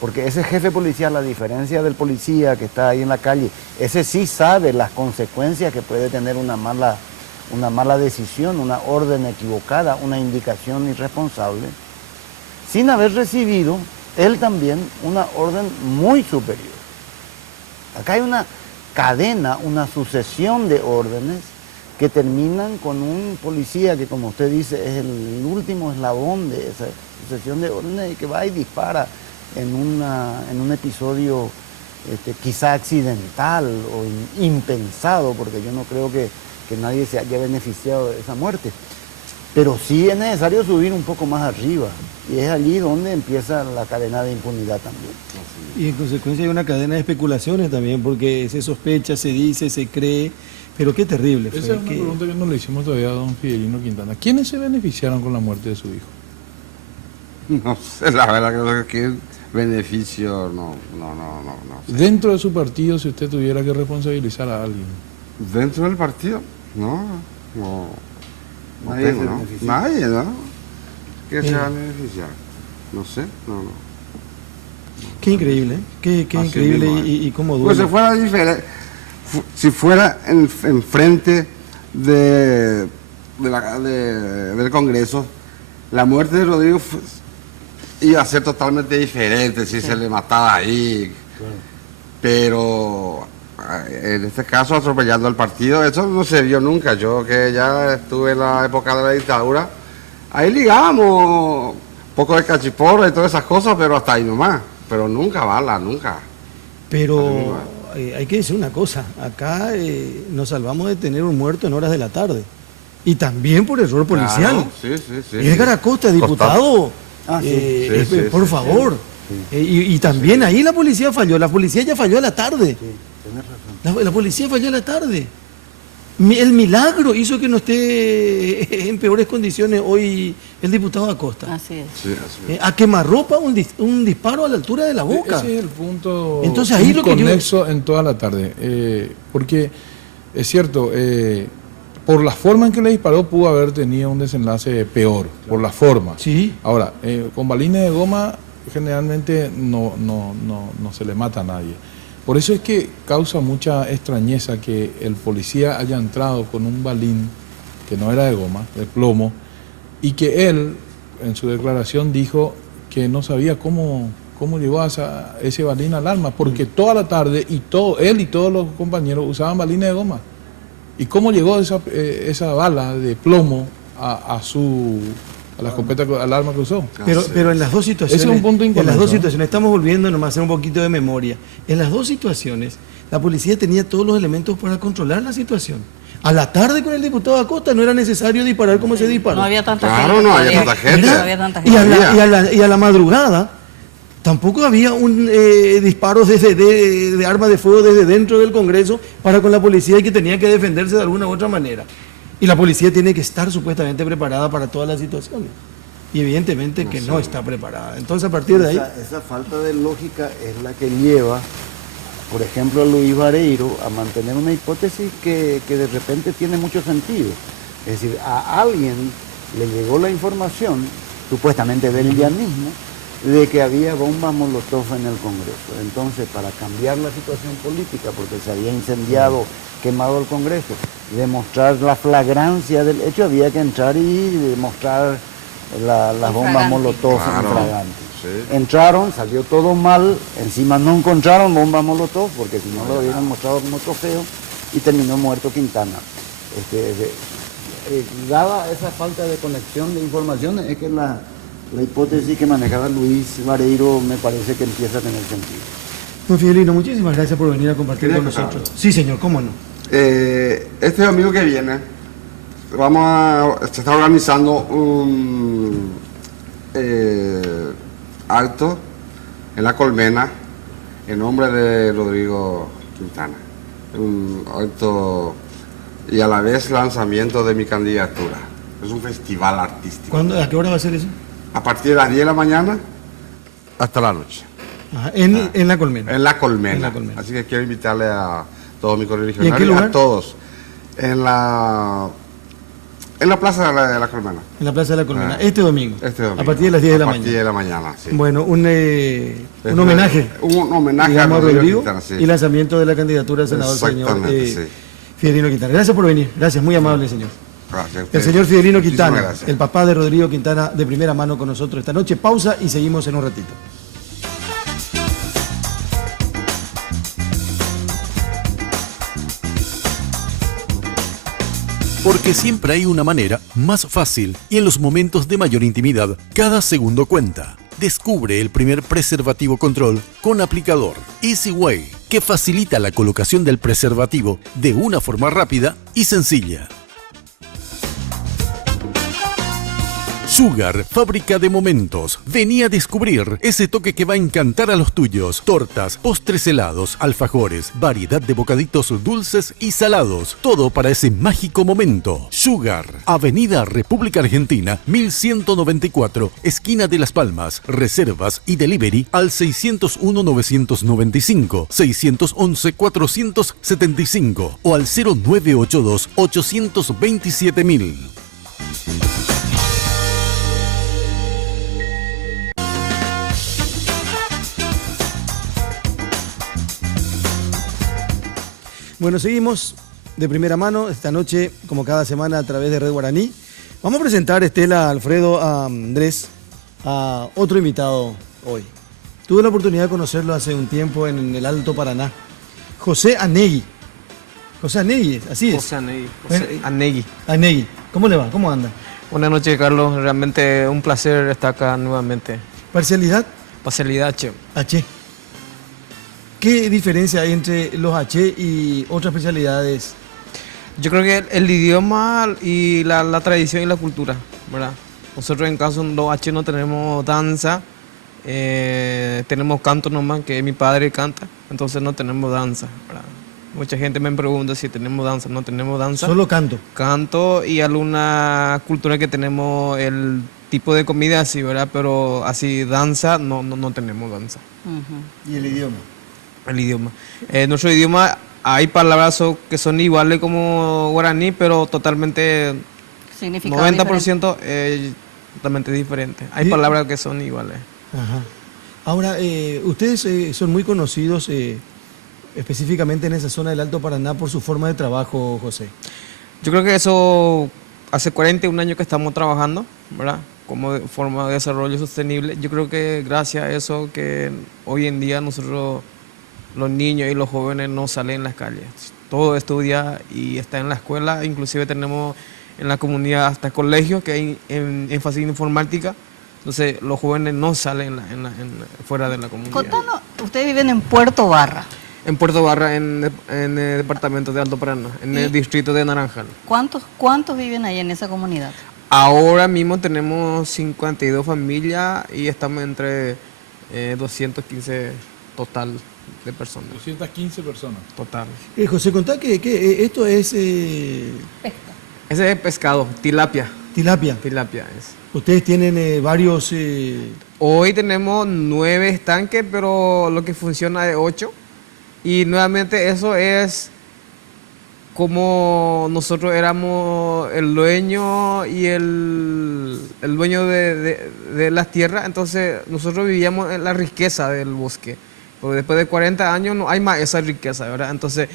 porque ese jefe policial, a diferencia del policía que está ahí en la calle, ese sí sabe las consecuencias que puede tener una mala decisión, una orden equivocada, una indicación irresponsable, sin haber recibido él también una orden muy superior. Acá hay una cadena, una sucesión de órdenes que terminan con un policía que, como usted dice, es el último eslabón de esa sucesión de órdenes y que va y dispara en un episodio quizá accidental o impensado, porque yo no creo que nadie se haya beneficiado de esa muerte. Pero sí es necesario subir un poco más arriba, y es allí donde empieza la cadena de impunidad también. Y en consecuencia hay una cadena de especulaciones también, porque se sospecha, se dice, se cree, pero qué terrible fue. Esa es una pregunta que no le hicimos todavía a don Fidelino Quintana. ¿Quiénes se beneficiaron con la muerte de su hijo? No sé, la verdad que beneficio, no sé. Dentro de su partido, si usted tuviera que responsabilizar a alguien. ¿Dentro del partido? No tengo, ¿no? Nadie, ¿no? ¿Qué se va a beneficiar? No sé, no. Qué increíble, qué increíble mismo, y cómo duele. Pues si fuera diferente, si fuera en frente del Congreso, la muerte de Rodrigo iba a ser totalmente diferente si se le mataba ahí. Claro. Pero en este caso, atropellando al partido, eso no se vio nunca. Yo que ya estuve en la época de la dictadura, ahí ligábamos un poco de cachiporra y todas esas cosas, pero hasta ahí nomás. Pero nunca bala, nunca. Pero hay que decir una cosa, acá nos salvamos de tener un muerto en horas de la tarde. Y también por error policial. Claro, sí. Edgar Acosta, diputado, por favor. Sí. Y también ahí la policía falló, la policía ya falló a la tarde. Sí, tenés razón. La policía falló a la tarde. El milagro hizo que no esté en peores condiciones hoy el diputado Acosta. Así es. Sí, así es. A quemarropa un disparo a la altura de la boca. Ese es el punto Entonces, ahí lo que yo- conexo en toda la tarde. Porque es cierto, por la forma en que le disparó pudo haber tenido un desenlace peor, por la forma. Sí. Ahora, con balines de goma generalmente no se le mata a nadie. Por eso es que causa mucha extrañeza que el policía haya entrado con un balín que no era de goma, de plomo, y que él, en su declaración, dijo que no sabía cómo llegó a ese balín al arma, porque toda la tarde él y todos los compañeros usaban balines de goma. ¿Y cómo llegó esa bala de plomo a la escopeta, al arma que usó? Pero en las dos situaciones, Ese es un punto en las dos incorrecto. situaciones, estamos volviendo nomás a hacer un poquito de memoria. En las dos situaciones, la policía tenía todos los elementos para controlar la situación. A la tarde con el diputado Acosta no era necesario disparar como se disparó. No había tanta Claro, gente. no había todavía. tanta gente. No había tanta Y gente. a la madrugada tampoco había un disparos de armas de fuego desde dentro del Congreso para con la policía y que tenía que defenderse de alguna u otra manera. Y la policía tiene que estar supuestamente preparada para todas las situaciones. Y evidentemente que no está preparada. Entonces, a partir de ahí... Esa falta de lógica es la que lleva, por ejemplo, a Luis Vareiro a mantener una hipótesis que de repente tiene mucho sentido. Es decir, a alguien le llegó la información, supuestamente del llanismo, de que había bombas molotov en el Congreso. Entonces, para cambiar la situación política, porque se había incendiado, quemado el Congreso, demostrar la flagrancia del hecho, había que entrar y demostrar las bombas molotov Claro, infragantes. sí. Entraron, salió todo mal, encima no encontraron bombas molotov, porque si no lo hubieran mostrado como trofeo, y terminó muerto Quintana. Dada esa falta de conexión de información, es que la hipótesis que manejaba Luis Vareiro me parece que empieza a tener sentido. Don Fidelino, muchísimas gracias por venir a compartir ¿Quería con contar nosotros. algo? Sí, señor, cómo no. Este domingo que viene se está organizando un acto en La Colmena en nombre de Rodrigo Quintana. Un acto y a la vez lanzamiento de mi candidatura. Es un festival artístico. ¿A qué hora va a ser eso? A partir de las 10 de la mañana hasta la noche. Ajá, en La Colmena. En La Colmena. En La Colmena. Así que quiero invitarle a todos mis ¿Y en qué correligionarios, lugar? a todos. En la plaza de la Colmena. En la Plaza de La Colmena. Ah, este domingo. Este domingo. A partir de las 10 de la A partir mañana. de la mañana, sí. Bueno, un homenaje. Un homenaje Digamos, a Rodrigo Rodrigo Quintana, sí. y lanzamiento de la candidatura al senador, señor Exactamente, sí. Fidelino Quintana. Gracias por venir. Gracias, muy amable, señor. Gracias a El ustedes. señor Fidelino Muchísimas Quintana, gracias. el papá de Rodrigo Quintana, de primera mano con nosotros esta noche. Pausa y seguimos en un ratito. Porque siempre hay una manera más fácil y en los momentos de mayor intimidad, cada segundo cuenta. Descubre el primer preservativo control con aplicador Easy Way, que facilita la colocación del preservativo de una forma rápida y sencilla. Sugar, fábrica de momentos. Vení a descubrir ese toque que va a encantar a los tuyos. Tortas, postres helados, alfajores, variedad de bocaditos dulces y salados. Todo para ese mágico momento. Sugar, Avenida República Argentina, 1194, esquina de Las Palmas. Reservas y delivery al 601-995, 611-475 o al 0982-827.000. Bueno, seguimos de primera mano esta noche, como cada semana a través de Red Guaraní. Vamos a presentar, Estela, Alfredo, a Andrés, a otro invitado hoy. Tuve la oportunidad de conocerlo hace un tiempo en el Alto Paraná. José Anegui. José Anegui, así es. José Anegui. José Anegui. Anegui. ¿Cómo le va? ¿Cómo anda? Buenas noches, Carlos. Realmente un placer estar acá nuevamente. Parcialidad Parcialidad H. H. ¿Qué diferencia hay entre los H y otras especialidades? Yo creo que el idioma y la tradición y la cultura, ¿verdad? Nosotros en caso de los H no tenemos danza, tenemos canto nomás, que mi padre canta, entonces no tenemos danza, ¿verdad? Mucha gente me pregunta si tenemos danza. No tenemos danza. Solo canto. Canto y alguna cultura que tenemos el tipo de comida así, ¿verdad? Pero así danza, no tenemos danza. ¿Y el idioma? El idioma. Nuestro idioma hay palabras que son iguales como guaraní, pero totalmente, Significado 90% totalmente diferente. Hay palabras que son iguales. Ajá. Ahora, ustedes son muy conocidos específicamente en esa zona del Alto Paraná por su forma de trabajo, José. Yo creo que eso hace 41 años que estamos trabajando, ¿verdad? Como forma de desarrollo sostenible. Yo creo que gracias a eso que hoy en día nosotros, los niños y los jóvenes, no salen en las calles. Todo estudia y está en la escuela. Inclusive tenemos en la comunidad hasta colegios que hay en énfasis en informática. Entonces los jóvenes no salen fuera de la comunidad. Contanos, ustedes viven en Puerto Barra. En Puerto Barra, en el departamento de Alto Paraná, en el distrito de Naranjal. ¿Cuántos viven ahí en esa comunidad? Ahora mismo tenemos 52 familias y estamos entre 215 total de personas. 215 personas. Total. José, contá que esto es Ese es pescado, tilapia. tilapia. Tilapia es. Ustedes tienen varios... Hoy tenemos 9 estanques, pero lo que funciona es 8. Y nuevamente eso es como nosotros éramos el dueño y el dueño de las tierras, entonces nosotros vivíamos en la riqueza del bosque. Pero después de 40 años no hay más esa riqueza, ¿verdad? Entonces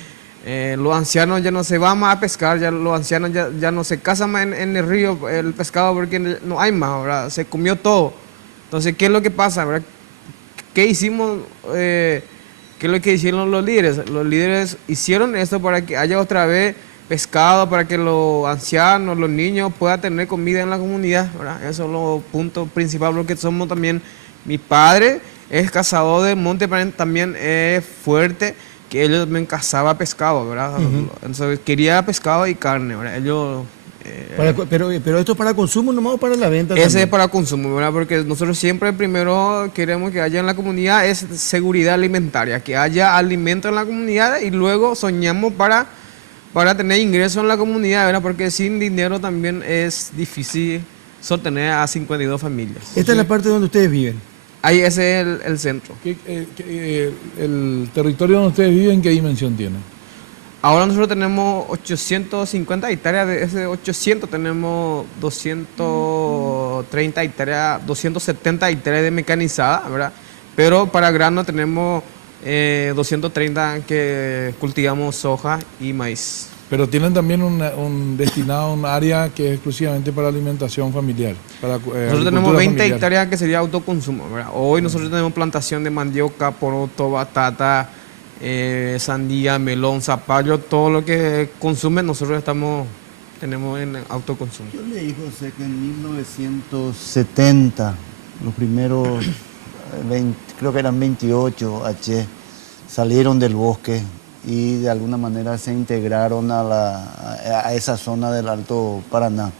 los ancianos ya no se van más a pescar, ya los ancianos ya no se cazan más en el río el pescado porque no hay más, ¿verdad? Se comió todo. Entonces, ¿qué es lo que pasa, verdad? ¿Qué hicimos? ¿Qué es lo que hicieron los líderes? Los líderes hicieron esto para que haya otra vez pescado, para que los ancianos, los niños puedan tener comida en la comunidad, ¿verdad? Eso es lo punto principal, porque somos también, mi padre es cazador de monte, pero también es fuerte, que ellos también cazaba pescado, ¿verdad? Entonces quería pescado y carne, ¿verdad? Ellos... pero esto es para consumo nomás o para la venta Ese también? es para consumo, ¿verdad? Porque nosotros siempre primero queremos que haya en la comunidad es seguridad alimentaria, que haya alimento en la comunidad y luego soñamos para tener ingresos en la comunidad, ¿verdad? Porque sin dinero también es difícil sostener a 52 familias. Esta es la parte donde ustedes viven. Ahí ese es el centro. ¿El territorio donde ustedes viven qué dimensión tiene? Ahora nosotros tenemos 850 hectáreas, de ese 800 tenemos 230 hectáreas, 270 hectáreas de mecanizada, ¿verdad? Pero para grano tenemos 230 que cultivamos soja y maíz. Pero tienen también destinado un área que es exclusivamente para alimentación familiar. Nosotros tenemos 20 hectáreas que sería autoconsumo, ¿verdad? Hoy nosotros tenemos plantación de mandioca, poroto, batata, sandía, melón, zapallo, todo lo que consumen nosotros tenemos en autoconsumo. Yo leí, José, que en 1970, los primeros 20, creo que eran 28 salieron del bosque y de alguna manera se integraron a esa zona del Alto Paraná.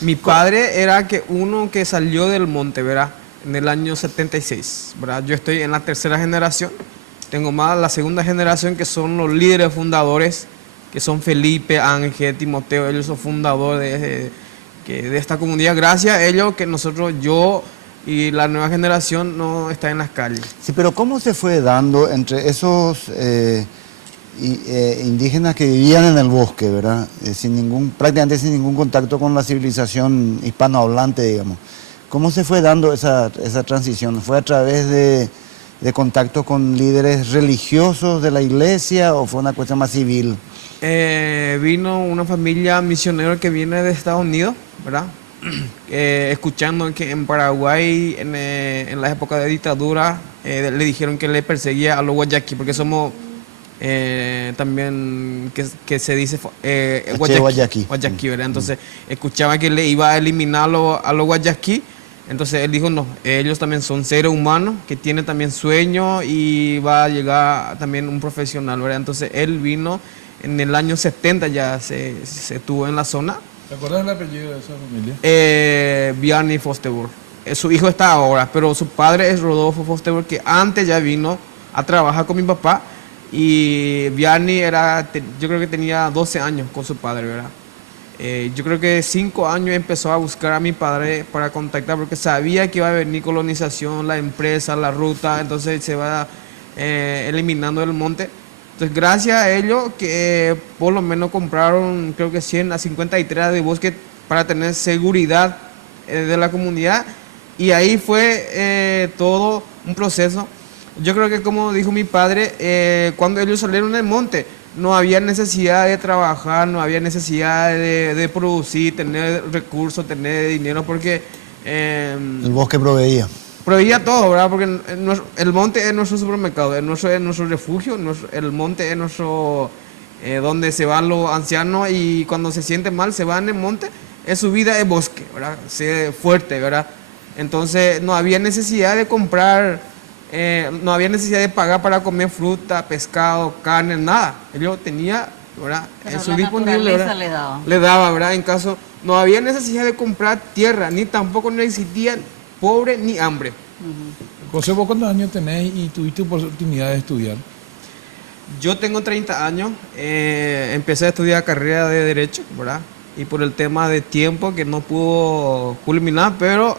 Mi padre era uno que salió del monte, ¿verdad? En el año 76, ¿verdad? Yo estoy en la tercera generación. Tengo más la segunda generación que son los líderes fundadores, que son Felipe, Ángel, Timoteo, ellos son fundadores de esta comunidad. Gracias a ellos que yo y la nueva generación no está en las calles. Sí, pero ¿cómo se fue dando entre esos indígenas que vivían en el bosque, ¿verdad? Prácticamente sin ningún contacto con la civilización hispanohablante, digamos? ¿Cómo se fue dando esa transición? ¿Fue a través de contacto con líderes religiosos de la iglesia o fue una cuestión más civil? Vino una familia misionera que viene de Estados Unidos, ¿verdad? Escuchando que en Paraguay, en la época de dictadura, le dijeron que le perseguía a los guayaquí, porque somos también, que se dice guayaquí, ¿verdad? Entonces, escuchaba que le iba a eliminar a los guayaquí. Entonces él dijo, no, ellos también son seres humanos que tienen también sueños y va a llegar también un profesional, ¿verdad? Entonces él vino en el año 70, ya se estuvo en la zona. ¿Te acuerdas el apellido de esa familia? Bjarni Fosterburg. Su hijo está ahora, pero su padre es Rodolfo Fosterburg, que antes ya vino a trabajar con mi papá Y Vianney yo creo que tenía 12 años con su padre, ¿verdad? Yo creo que 5 años empezó a buscar a mi padre para contactar, porque sabía que iba a venir colonización, la empresa, la ruta, entonces se va eliminando el monte. Entonces, gracias a ellos que por lo menos compraron, creo que 100 a 50 hectáreas de bosque para tener seguridad de la comunidad. Y ahí fue todo un proceso. Yo creo que, como dijo mi padre, cuando ellos salieron del monte, no había necesidad de trabajar, no había necesidad de producir, tener recursos, tener dinero, porque... el bosque proveía. Proveía todo, ¿verdad? Porque el monte es nuestro supermercado, es nuestro refugio, el monte es nuestro... donde se van los ancianos y cuando se sienten mal se van en el monte, es su vida es bosque, ¿verdad? Fuerte, ¿verdad? Entonces no había necesidad de comprar, no había necesidad de pagar para comer fruta, pescado, carne, nada. Ellos tenían, ¿verdad? Pero en su la disponible, naturaleza ¿verdad? le daba. ¿Verdad? En caso, no había necesidad de comprar tierra, ni tampoco no existía pobre ni hambre. José, ¿vos cuántos años tenés y tuviste oportunidad de estudiar? Yo tengo 30 años, empecé a estudiar carrera de Derecho, ¿verdad? Y por el tema de tiempo que no pudo culminar, pero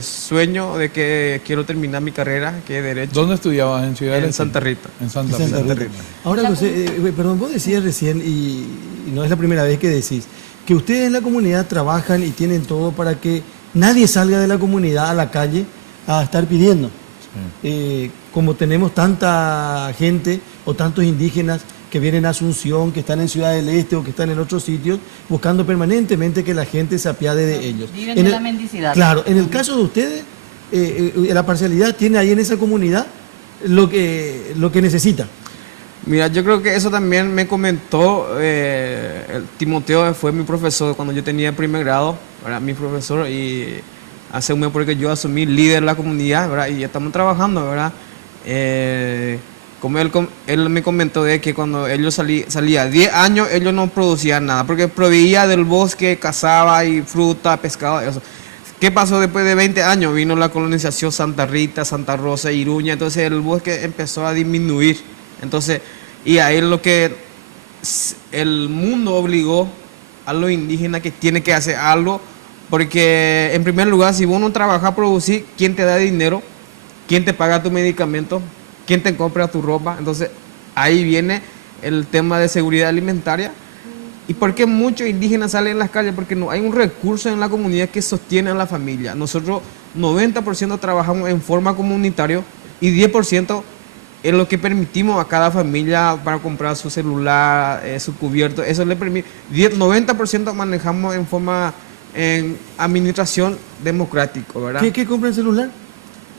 sueño de que quiero terminar mi carrera, que es Derecho. ¿Dónde estudiabas? ¿En Ciudad del En Este? Santa Rita. En Santa Rita. Ahora, José, perdón, vos decías recién, y no es la primera vez que decís, que ustedes en la comunidad trabajan y tienen todo para que nadie salga de la comunidad a la calle a estar pidiendo. Sí. Como tenemos tanta gente o tantos indígenas que vienen a Asunción, que están en Ciudad del Este o que están en otros sitios, buscando permanentemente que la gente se apiade de ellos. Viven de la mendicidad. Claro, en el caso de ustedes, la parcialidad tiene ahí en esa comunidad lo que necesita. Mira, yo creo que eso también me comentó Timoteo, fue mi profesor cuando yo tenía primer grado, ¿verdad? Mi profesor, y hace un mes porque yo asumí líder de la comunidad, ¿verdad? Y ya estamos trabajando, ¿verdad? Como él me comentó de que cuando ellos salía 10 años, ellos no producían nada, porque proveía del bosque, cazaba y fruta, pescado, eso. ¿Qué pasó después de 20 años? Vino la colonización Santa Rita, Santa Rosa, Iruña, entonces el bosque empezó a disminuir. Entonces, y ahí es lo que el mundo obligó a los indígenas que tienen que hacer algo, porque en primer lugar, si vos no trabajas a producir, ¿quién te da dinero? ¿Quién te paga tu medicamento? ¿Quién te compra tu ropa? Entonces, ahí viene el tema de seguridad alimentaria. ¿Y por qué muchos indígenas salen en las calles? Porque no hay un recurso en la comunidad que sostiene a la familia. Nosotros 90% trabajamos en forma comunitaria y 10% es lo que permitimos a cada familia para comprar su celular, su cubierto. Eso le permite. 90% manejamos en forma en administración democrática, ¿verdad? ¿Qué compra el celular?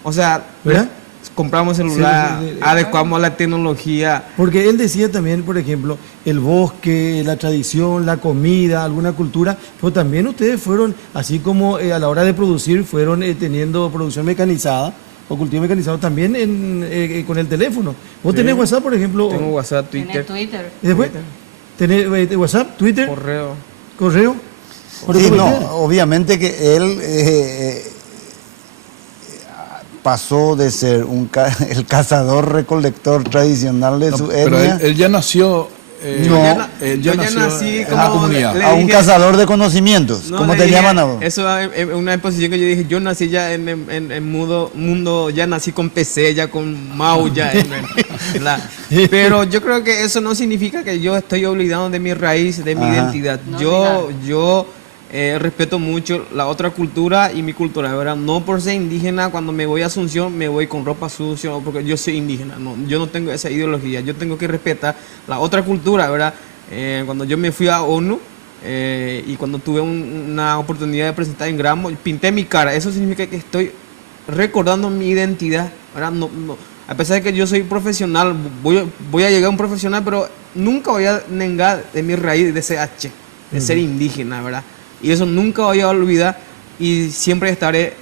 O sea, ¿verdad? Compramos celular, adecuamos la tecnología. Porque él decía también, por ejemplo, el bosque, la tradición, la comida, alguna cultura, pero también ustedes fueron, así como a la hora de producir, fueron teniendo producción mecanizada o cultivo mecanizado también con el teléfono. ¿Vos tenés WhatsApp, por ejemplo? Tengo WhatsApp, Twitter. Twitter. ¿Y después? ¿Tenés WhatsApp, Twitter? ¿Correo? Sí, no, obviamente que él pasó de ser el cazador-recolector tradicional de su etnia. Pero él ya nació... yo ya nací como la comunidad. A un cazador de conocimientos, como te llaman a vos. Eso es una exposición que yo dije, yo nací ya en mundo, ya nací con PC, ya con mouse, ya. Pero yo creo que eso no significa que yo estoy olvidado de mi raíz, de mi identidad. No, Yo respeto mucho la otra cultura y mi cultura, ¿verdad? No por ser indígena, cuando me voy a Asunción me voy con ropa sucia, porque yo soy indígena. No, yo no tengo esa ideología. Yo tengo que respetar la otra cultura, ¿verdad? Cuando yo me fui a ONU y cuando tuve una oportunidad de presentar en Gramo, pinté mi cara. Eso significa que estoy recordando mi identidad, ¿verdad? A pesar de que yo soy profesional, voy a llegar a un profesional, pero nunca voy a negar de mi raíz, de CH, de ser indígena, ¿verdad? Y eso nunca voy a olvidar y siempre estaré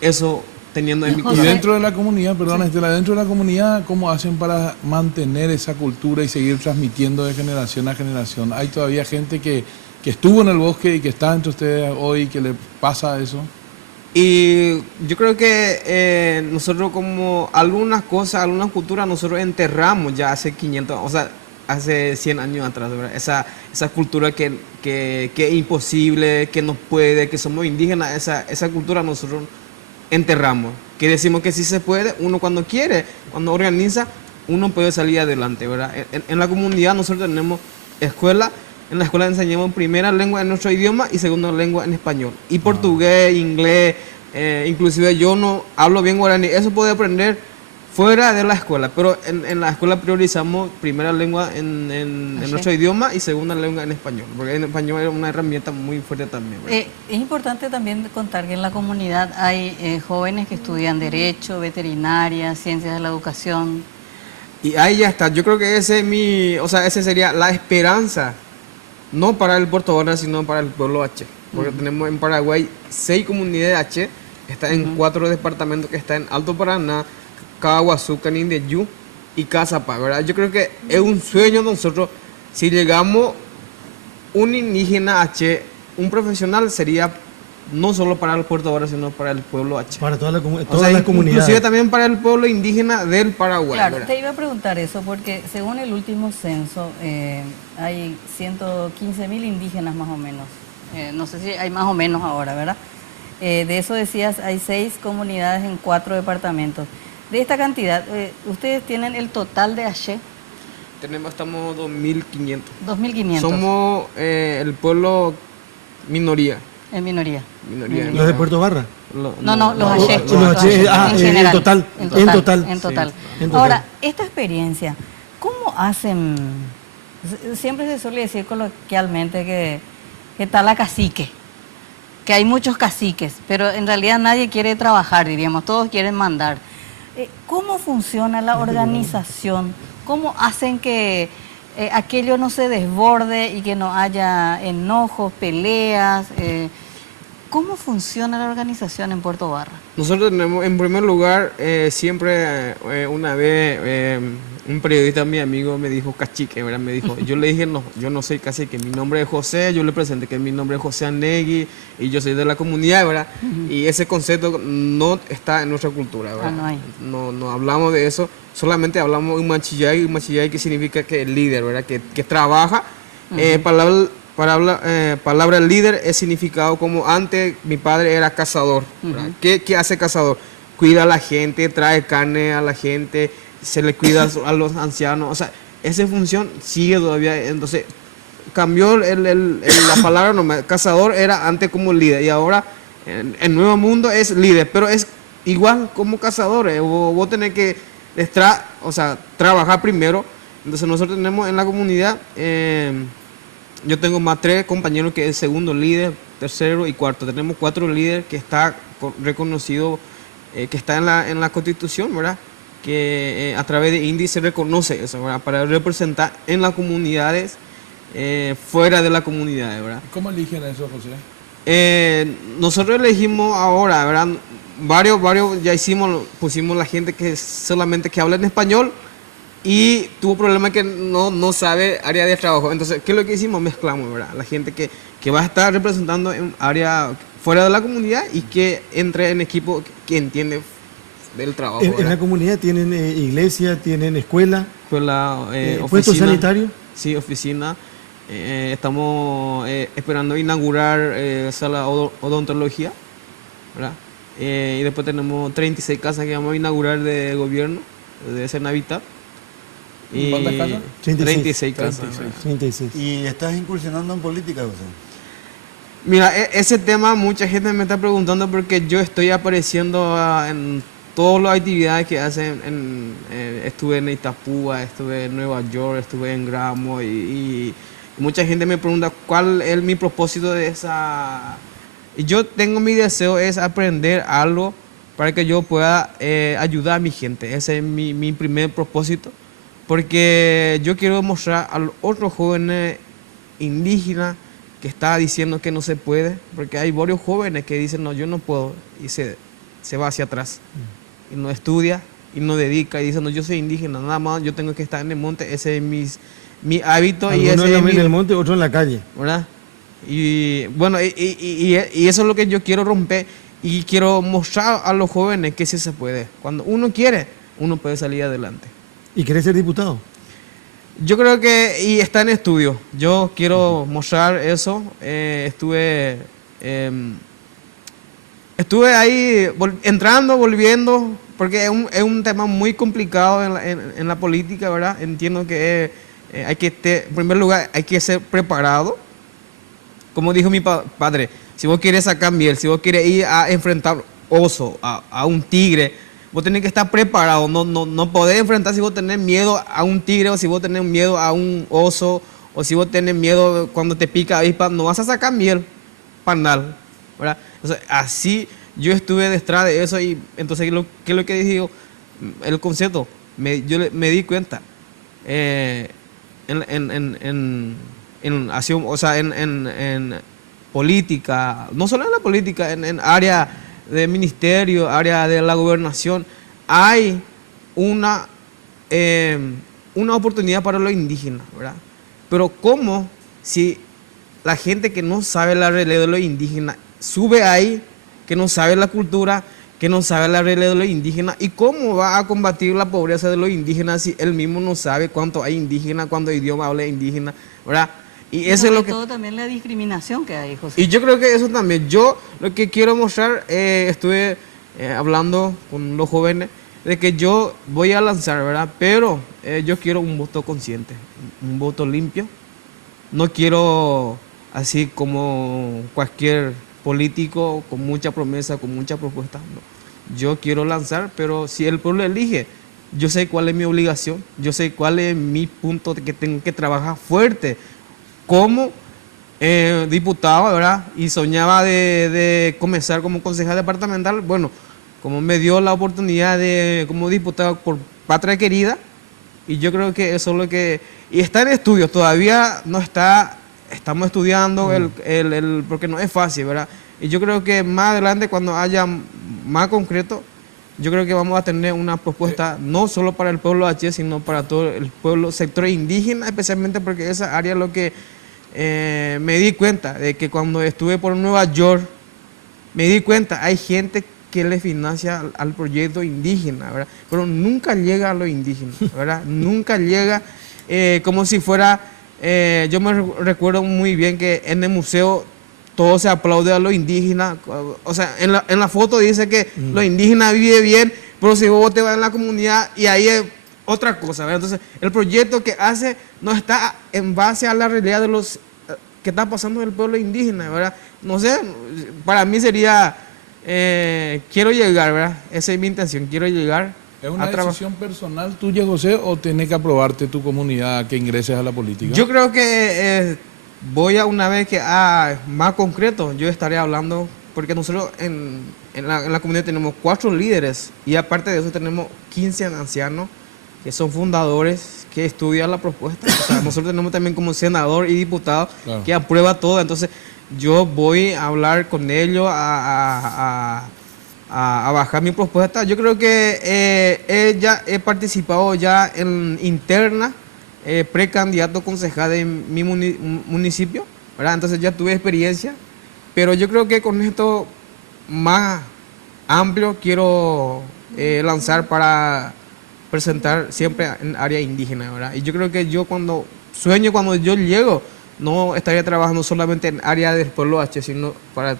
eso teniendo en mi corazón. Y dentro de la comunidad, perdón, Estela, dentro de la comunidad, ¿cómo hacen para mantener esa cultura y seguir transmitiendo de generación a generación? ¿Hay todavía gente que estuvo en el bosque y que está entre ustedes hoy, que le pasa eso? Y yo creo que nosotros como algunas cosas, algunas culturas, nosotros enterramos ya hace 500, o sea, hace 100 años atrás, ¿verdad? Esa cultura que es imposible, que no puede, que somos indígenas, esa cultura nosotros enterramos. Que decimos que sí se puede, uno cuando quiere, cuando organiza, uno puede salir adelante, ¿verdad? En la comunidad nosotros tenemos escuela. En la escuela enseñamos primera lengua en nuestro idioma y segunda lengua en español. Y portugués, inglés, inclusive yo no hablo bien guaraní. Eso puede aprender fuera de la escuela. Pero en la escuela priorizamos primera lengua en nuestro idioma y segunda lengua en español. Porque en español es una herramienta muy fuerte también. Es importante también contar que en la comunidad hay jóvenes que estudian Derecho, Veterinaria, Ciencias de la Educación. Y ahí ya está. Yo creo que ese sería la esperanza. No para el Puerto Varas, sino para el pueblo H. Porque tenemos en Paraguay 6 comunidades H, está en 4 departamentos, que está en Alto Paraná, Caguazú, Canindeyú y Cazapá, ¿verdad? Yo creo que es un sueño de nosotros, si llegamos un indígena H, un profesional sería no solo para el Puerto Varas, sino para el pueblo H. Para toda la comunidad. Inclusive también para el pueblo indígena del Paraguay. Claro, ¿verdad? te iba a preguntar eso porque según el último censo hay 115.000 indígenas más o menos. No sé si hay más o menos ahora, ¿verdad? De eso decías, hay 6 comunidades en 4 departamentos. De esta cantidad, ¿ustedes tienen el total de H? Estamos 2.500. 2.500. Somos el pueblo minoría. En minoría. ¿Los de Puerto Barra? No, los H. En general. En total. Ahora, esta experiencia, ¿cómo hacen? Siempre se suele decir coloquialmente que está la cacique, que hay muchos caciques, pero en realidad nadie quiere trabajar, diríamos, todos quieren mandar. ¿Cómo funciona la organización? ¿Cómo hacen que aquello no se desborde y que no haya enojos, peleas? ¿Cómo funciona la organización en Puerto Barra? Nosotros tenemos, en primer lugar, siempre una vez un periodista, mi amigo, me dijo cacique, ¿verdad? Me dijo, yo le dije, no, yo no soy cacique, mi nombre es José, yo le presenté que mi nombre es José Anegui y yo soy de la comunidad, ¿verdad? Y ese concepto no está en nuestra cultura, ¿verdad? No hay. No hablamos de eso, solamente hablamos de un machillay que significa que el líder, ¿verdad? Que trabaja, palabra líder es significado como antes mi padre era cazador. ¿Qué hace cazador? Cuida a la gente, trae carne a la gente, se le cuida a los ancianos. O sea, esa función sigue todavía. Entonces, cambió la palabra nomás. Cazador era antes como líder y ahora en el nuevo mundo es líder, pero es igual como cazador. Vos tenés que trabajar primero. Entonces, nosotros tenemos en la comunidad... yo tengo más 3 compañeros que es segundo líder, tercero y cuarto. Tenemos 4 líderes que está reconocido, que está en la Constitución, ¿verdad? Que a través de INDI se reconoce eso, ¿verdad? Para representar en las comunidades, fuera de las comunidades, ¿verdad? ¿Cómo eligen eso, José? Nosotros elegimos ahora, ¿verdad? Varios ya pusimos la gente que solamente que habla en español. Y tuvo problemas que no sabe área de trabajo. Entonces, ¿qué es lo que hicimos? Mezclamos, ¿verdad? La gente que va a estar representando en área fuera de la comunidad y que entre en equipo que entiende del trabajo. ¿En la comunidad tienen iglesia, tienen escuela? ¿Puesto sanitario? Sí, oficina. Estamos esperando inaugurar sala odontología, ¿verdad? Y después tenemos 36 casas que vamos a inaugurar de gobierno, de Senavitat. ¿Cuántas casas? 36 casas. 36. ¿Y estás incursionando en política, José? Mira, ese tema mucha gente me está preguntando porque yo estoy apareciendo en todas las actividades que hacen. Estuve en Itapúa, estuve en Nueva York, estuve en Gramo y mucha gente me pregunta cuál es mi propósito de esa... Y yo tengo mi deseo es aprender algo para que yo pueda ayudar a mi gente. Ese es mi primer propósito. Porque yo quiero mostrar a los otros jóvenes indígenas que está diciendo que no se puede, porque hay varios jóvenes que dicen, no, yo no puedo, y se va hacia atrás, y no estudia, y no dedica, y dice, no, yo soy indígena, nada más, yo tengo que estar en el monte, ese es mi hábito. Algunos en el monte, otros en la calle. ¿Verdad? Y bueno, y eso es lo que yo quiero romper, y quiero mostrar a los jóvenes que sí se puede. Cuando uno quiere, uno puede salir adelante. ¿Y querés ser diputado? Yo creo que, y está en estudio, yo quiero mostrar eso. Estuve ahí entrando, volviendo, porque es un tema muy complicado en la política, ¿verdad? Entiendo que hay que, en primer lugar, hay que ser preparado. Como dijo mi padre, si vos quieres sacar miel, si vos quieres ir a enfrentar oso, a un tigre, vos tenés que estar preparado. No podés enfrentar si vos tenés miedo a un tigre, o si vos tenés miedo a un oso, o si vos tenés miedo cuando te pica avispa, no vas a sacar miel, panal, ¿verdad? Entonces, así yo estuve detrás de eso, y entonces, ¿qué es lo que digo? El concepto, yo me di cuenta, en política, no solo en la política, en área de ministerio, área de la gobernación, hay una oportunidad para los indígenas, ¿verdad? Pero ¿cómo si la gente que no sabe la realidad de los indígenas sube ahí, que no sabe la cultura, que no sabe la realidad de los indígenas, y cómo va a combatir la pobreza de los indígenas si él mismo no sabe cuánto hay indígenas, cuánto idioma habla indígena, ¿verdad? Y eso es lo que... todo también la discriminación que hay, José. Y yo creo que eso también. Yo lo que quiero mostrar, estuve hablando con los jóvenes, de que yo voy a lanzar, ¿verdad? Pero yo quiero un voto consciente, un voto limpio. No quiero así como cualquier político con mucha promesa, con mucha propuesta. No. Yo quiero lanzar, pero si el pueblo elige, yo sé cuál es mi obligación, yo sé cuál es mi punto de que tengo que trabajar fuerte como diputado, ¿verdad? Y soñaba de comenzar como concejal departamental. Bueno, como me dio la oportunidad de como diputado por Patria Querida, y yo creo que eso es lo que... Y está en estudios, todavía no está, estamos estudiando porque no es fácil, ¿verdad? Y yo creo que más adelante, cuando haya más concreto, yo creo que vamos a tener una propuesta no solo para el pueblo H, sino para todo el pueblo, sector indígena, especialmente porque esa área es lo que me di cuenta de que cuando estuve por Nueva York, me di cuenta, hay gente que le financia al proyecto indígena, ¿verdad? Pero nunca llega a los indígenas, ¿verdad? Nunca llega como si fuera, yo me recuerdo muy bien que en el museo todo se aplaude a los indígenas, o sea, en la foto dice que los indígenas viven bien, pero si vos te vas en la comunidad y ahí es otra cosa, ¿verdad? Entonces, el proyecto que hace no está en base a la realidad de los que está pasando en el pueblo indígena, ¿verdad? No sé, para mí sería, quiero llegar, ¿verdad? Esa es mi intención, quiero llegar. ¿Es una decisión personal tuya, José, o tiene que aprobarte tu comunidad que ingreses a la política? Yo creo que voy a una vez que más concreto, yo estaré hablando, porque nosotros en la comunidad tenemos 4 líderes y aparte de eso tenemos 15 ancianos que son fundadores, que estudian la propuesta. O sea, nosotros tenemos también como senador y diputado que aprueba todo. Entonces, yo voy a hablar con ellos, a bajar mi propuesta. Yo creo que ya he participado ya en interna, precandidato concejal de mi municipio, ¿verdad? Entonces ya tuve experiencia, pero yo creo que con esto más amplio quiero lanzar para presentar siempre en área indígena, ¿verdad? Y yo creo que yo cuando yo llego, no estaría trabajando solamente en área del pueblo H, sino para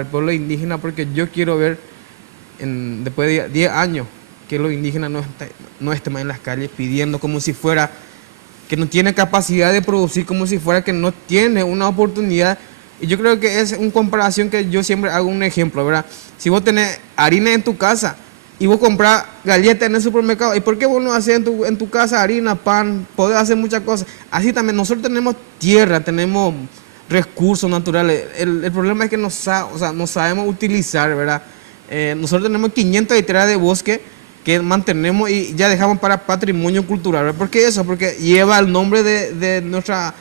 el pueblo indígena, porque yo quiero ver después de 10 años que los indígenas no estén más en las calles pidiendo como si fuera que no tiene capacidad de producir, como si fuera que no tiene una oportunidad. Y yo creo que es una comparación que yo siempre hago un ejemplo, ¿verdad? Si vos tenés harina en tu casa y vos compras galletas en el supermercado, ¿y por qué vos no haces en tu casa harina, pan? Podés hacer muchas cosas. Así también nosotros tenemos tierra, tenemos recursos naturales. El problema es que no sabemos utilizar, ¿verdad? Nosotros tenemos 500 hectáreas de bosque que mantenemos y ya dejamos para patrimonio cultural, ¿verdad? ¿Por qué eso? Porque lleva el nombre de nuestra...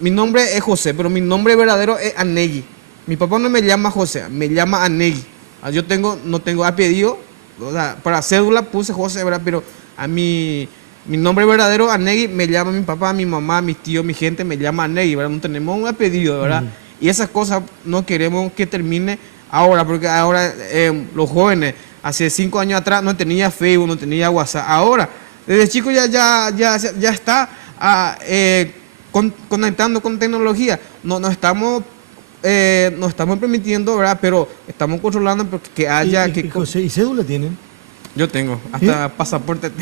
Mi nombre es José, pero mi nombre verdadero es Anegui. Mi papá no me llama José, me llama Anegui. Yo no tengo apellido, o sea, para cédula puse José, ¿verdad? Pero a mi nombre verdadero, Anegui, me llama mi papá, mi mamá, mis tíos, mi gente, me llama Anegui, ¿verdad? No tenemos un apellido, ¿verdad? Y esas cosas no queremos que termine ahora, porque ahora los jóvenes, hace 5 años atrás no tenía Facebook, no tenía WhatsApp. Ahora, desde chico ya está conectando con tecnología. No estamos permitiendo, ¿verdad? Pero estamos controlando que haya... José, ¿y cédula tienen? Yo tengo, hasta pasaporte.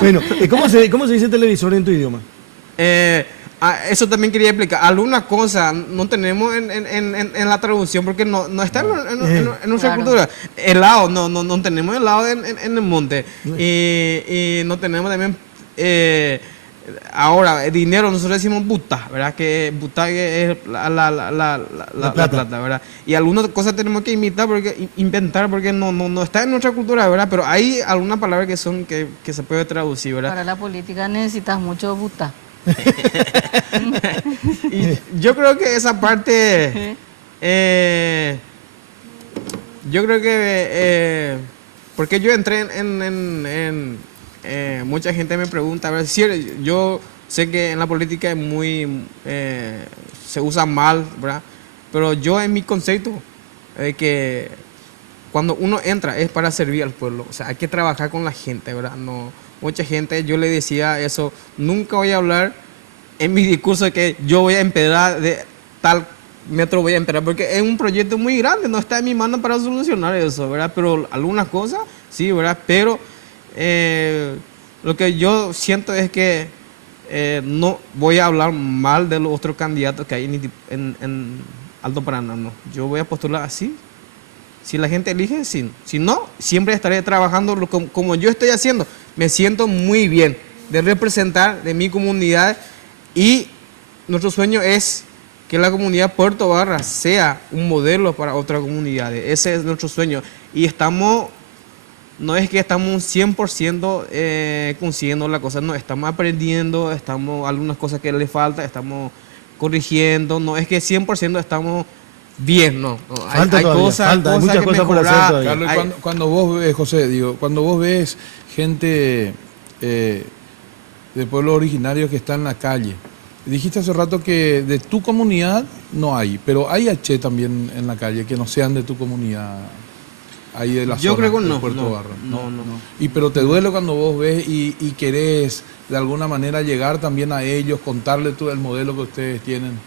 Bueno, ¿cómo se dice televisor en tu idioma? Eso también quería explicar. Algunas cosas no tenemos en la traducción porque no está en nuestra cultura. Helado, no tenemos helado en el monte. Y no tenemos también... ahora, dinero, nosotros decimos buta, ¿verdad? Que buta es la plata, ¿verdad? Y algunas cosas tenemos que inventar porque no está en nuestra cultura, ¿verdad? Pero hay algunas palabras que se puede traducir, ¿verdad? Para la política necesitas mucho buta. Y yo creo que esa parte, yo creo que, porque yo entré mucha gente me pregunta, a ver, si yo sé que en la política es muy, se usa mal, ¿verdad? Pero yo en mi concepto, que cuando uno entra es para servir al pueblo, o sea, hay que trabajar con la gente, ¿verdad? No, mucha gente, yo le decía eso, nunca voy a hablar en mi discurso que yo voy a empedrar de tal metro, voy a empedrar, porque es un proyecto muy grande, no está en mi mano para solucionar eso, ¿verdad? Pero algunas cosas, sí, ¿verdad? Pero lo que yo siento es que no voy a hablar mal de los otros candidatos que hay en Alto Paraná, no. Yo voy a postular así. Si la gente elige, sí. Si no, siempre estaré trabajando como yo estoy haciendo. Me siento muy bien de representar de mi comunidad y nuestro sueño es que la comunidad Puerto Barra sea un modelo para otras comunidades. Ese es nuestro sueño. Y no es que estamos 100% consiguiendo la cosa, no, estamos aprendiendo, algunas cosas que le falta, estamos corrigiendo, no es que 100% estamos bien, no. Hay muchas cosas por hacer todavía. Carlos, cuando vos ves, José, cuando vos ves gente de pueblos originarios que está en la calle, dijiste hace rato que de tu comunidad no hay, pero hay H también en la calle que no sean de tu comunidad. Ahí de la Yo zona creo que de no, Puerto Barra. No. Pero te duele cuando vos ves y querés de alguna manera llegar también a ellos, contarle tú el modelo que ustedes tienen.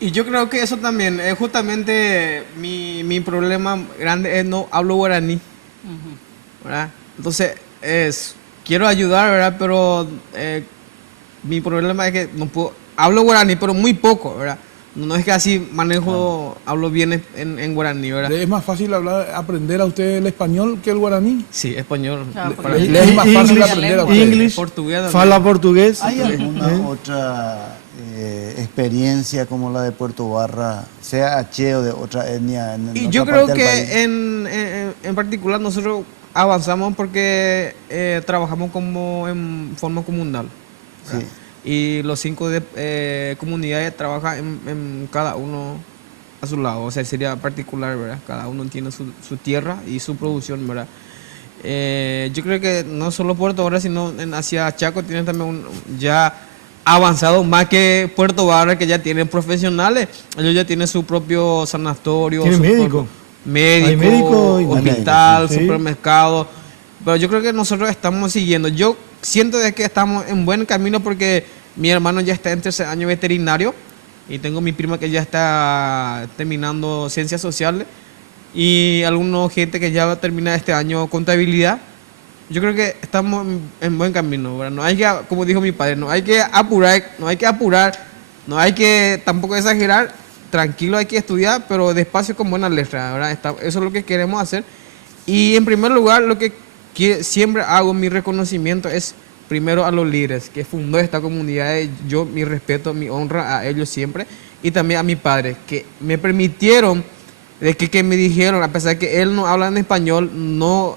Y yo creo que eso también es justamente mi problema grande, es no hablo guaraní, ¿verdad? Entonces, quiero ayudar, ¿verdad? Pero mi problema es que no puedo, hablo guaraní, pero muy poco, ¿verdad? No es que así hablo bien en guaraní, ¿verdad? ¿Le es más fácil aprender a usted el español que el guaraní? Sí, español. ¿Le es más fácil aprender a usted? Inglés, portugués. ¿Fala portugués? ¿Hay alguna otra experiencia como la de Puerto Barra, sea H o de otra etnia? Y yo creo que en particular nosotros avanzamos porque trabajamos como en forma comunal. Sí. Y los 5 comunidades trabajan en cada uno a su lado, o sea, sería particular, ¿verdad? Cada uno tiene su tierra y su producción, ¿verdad? Yo creo que no solo Puerto Barra, sino hacia Chaco tiene también ya avanzado más que Puerto Barra, que ya tienen profesionales, ellos ya tienen su propio sanatorio, ¿Tienen médico? Médico, hospital, sí. Supermercado, pero yo creo que nosotros estamos siguiendo. Yo siento de que estamos en buen camino porque mi hermano ya está en 13 años veterinario y tengo mi prima que ya está terminando ciencias sociales y alguna gente que ya va a terminar este año contabilidad. Yo creo que estamos en buen camino, ¿verdad? No hay que, como dijo mi padre, no hay que apurar, no hay que tampoco exagerar, tranquilo, hay que estudiar, pero despacio con buena letra, ¿verdad? Eso es lo que queremos hacer. Y en primer lugar, lo que siempre hago mi reconocimiento es primero a los líderes que fundó esta comunidad, yo mi respeto, mi honra a ellos siempre, y también a mi padre, que me permitieron, que me dijeron, a pesar de que él no habla en español, no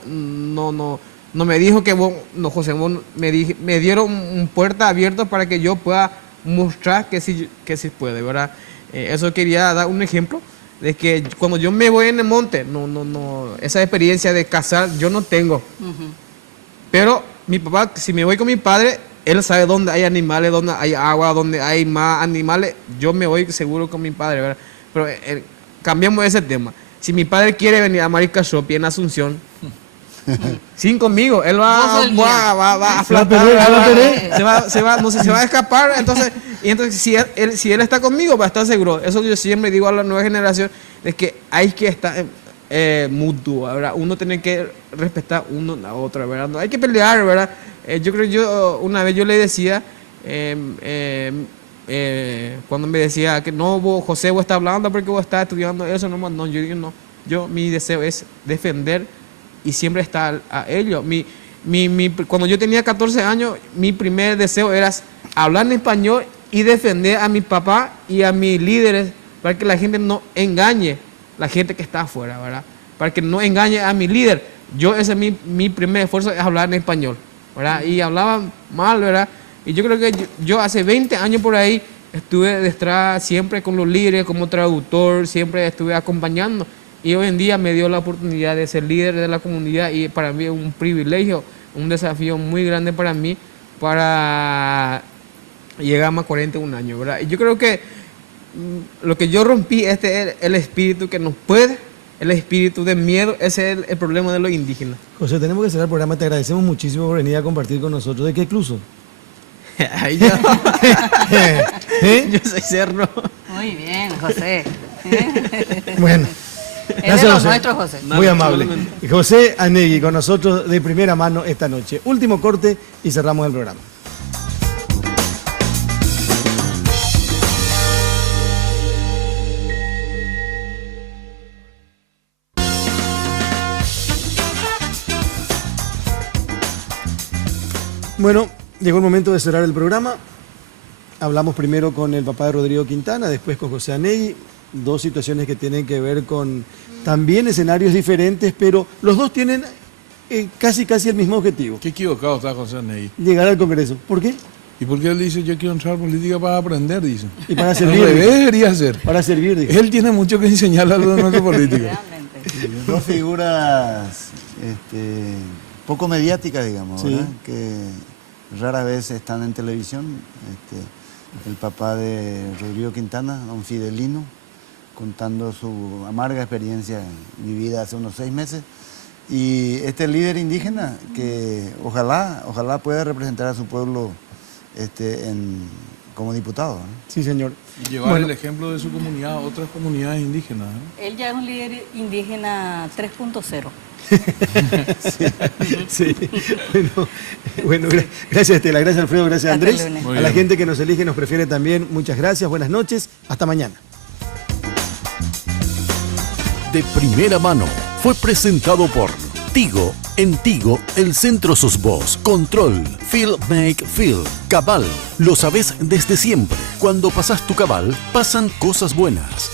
me dijo que vos, no José, vos me dieron un puerta abierta para que yo pueda mostrar que sí puede, ¿verdad? Eso quería dar un ejemplo de que cuando yo me voy en el monte, esa experiencia de cazar yo no tengo. Pero mi papá, si me voy con mi padre, él sabe dónde hay animales, dónde hay agua, dónde hay más animales. Yo me voy seguro con mi padre, ¿verdad? Pero cambiamos ese tema. Si mi padre quiere venir a Marica Shopping en Asunción, sin conmigo, él va a flatar, se va a escapar. Entonces si él está conmigo, va a estar seguro. Eso yo siempre digo a la nueva generación, de que hay que estar mutuo, ¿verdad? Uno tiene que respetar uno a la otra, ¿verdad? No hay que pelear, ¿verdad? Yo creo que una vez yo le decía, cuando me decía que no, José, vos estás hablando porque vos estás estudiando eso, no, yo digo no, mi deseo es defender y siempre estar a ellos. Cuando yo tenía 14 años, mi primer deseo era hablar en español y defender a mi papá y a mis líderes para que la gente no engañe la gente que está afuera, ¿verdad? Para que no engañe a mi líder. Ese es mi primer esfuerzo, es hablar en español, ¿verdad? Y hablaba mal, ¿verdad? Y yo creo que yo hace 20 años por ahí estuve detrás siempre con los líderes como traductor, siempre estuve acompañando. Y hoy en día me dio la oportunidad de ser líder de la comunidad y para mí es un privilegio, un desafío muy grande para mí para llegar a más 41 años, ¿verdad? Y yo creo que lo que yo rompí es el espíritu que nos puede, el espíritu de miedo, ese es el problema de los indígenas. José, tenemos que cerrar el programa, te agradecemos muchísimo por venir a compartir con nosotros. ¿De qué club sos? Yo soy Cerro. Muy bien, José. Bueno. Es de los nuestros, José. Muy amable. José Anegui con nosotros de primera mano esta noche. Último corte y cerramos el programa. Bueno, llegó el momento de cerrar el programa. Hablamos primero con el papá de Rodrigo Quintana, después con José Anegui. Dos situaciones que tienen que ver con también escenarios diferentes, pero los dos tienen casi el mismo objetivo. Qué equivocado está José Anegui. Llegar al Congreso. ¿Por qué? ¿Y por qué él dice yo quiero entrar a política para aprender? Dice. Y para servir. Al revés debería ser. Para servir, dice. Él tiene mucho que enseñarle a los de nuestra política. Dos figuras poco mediáticas, digamos, sí, ¿verdad? Que rara vez están en televisión. El papá de Rodrigo Quintana, don Fidelino, contando su amarga experiencia vivida hace unos 6 meses. Y este líder indígena que ojalá pueda representar a su pueblo como diputado, ¿no? Sí, señor. Y llevar el ejemplo de su comunidad a otras comunidades indígenas, ¿no? Él ya es un líder indígena 3.0. Sí. Bueno, gracias Estela, gracias Alfredo, gracias Andrés. A la gente que nos elige, nos prefiere también, muchas gracias, buenas noches, hasta mañana. De primera mano fue presentado por Tigo. En Tigo, el centro sos vos. Control, Feel Make Feel. Cabal, lo sabés desde siempre. Cuando pasás tu cabal, pasan cosas buenas.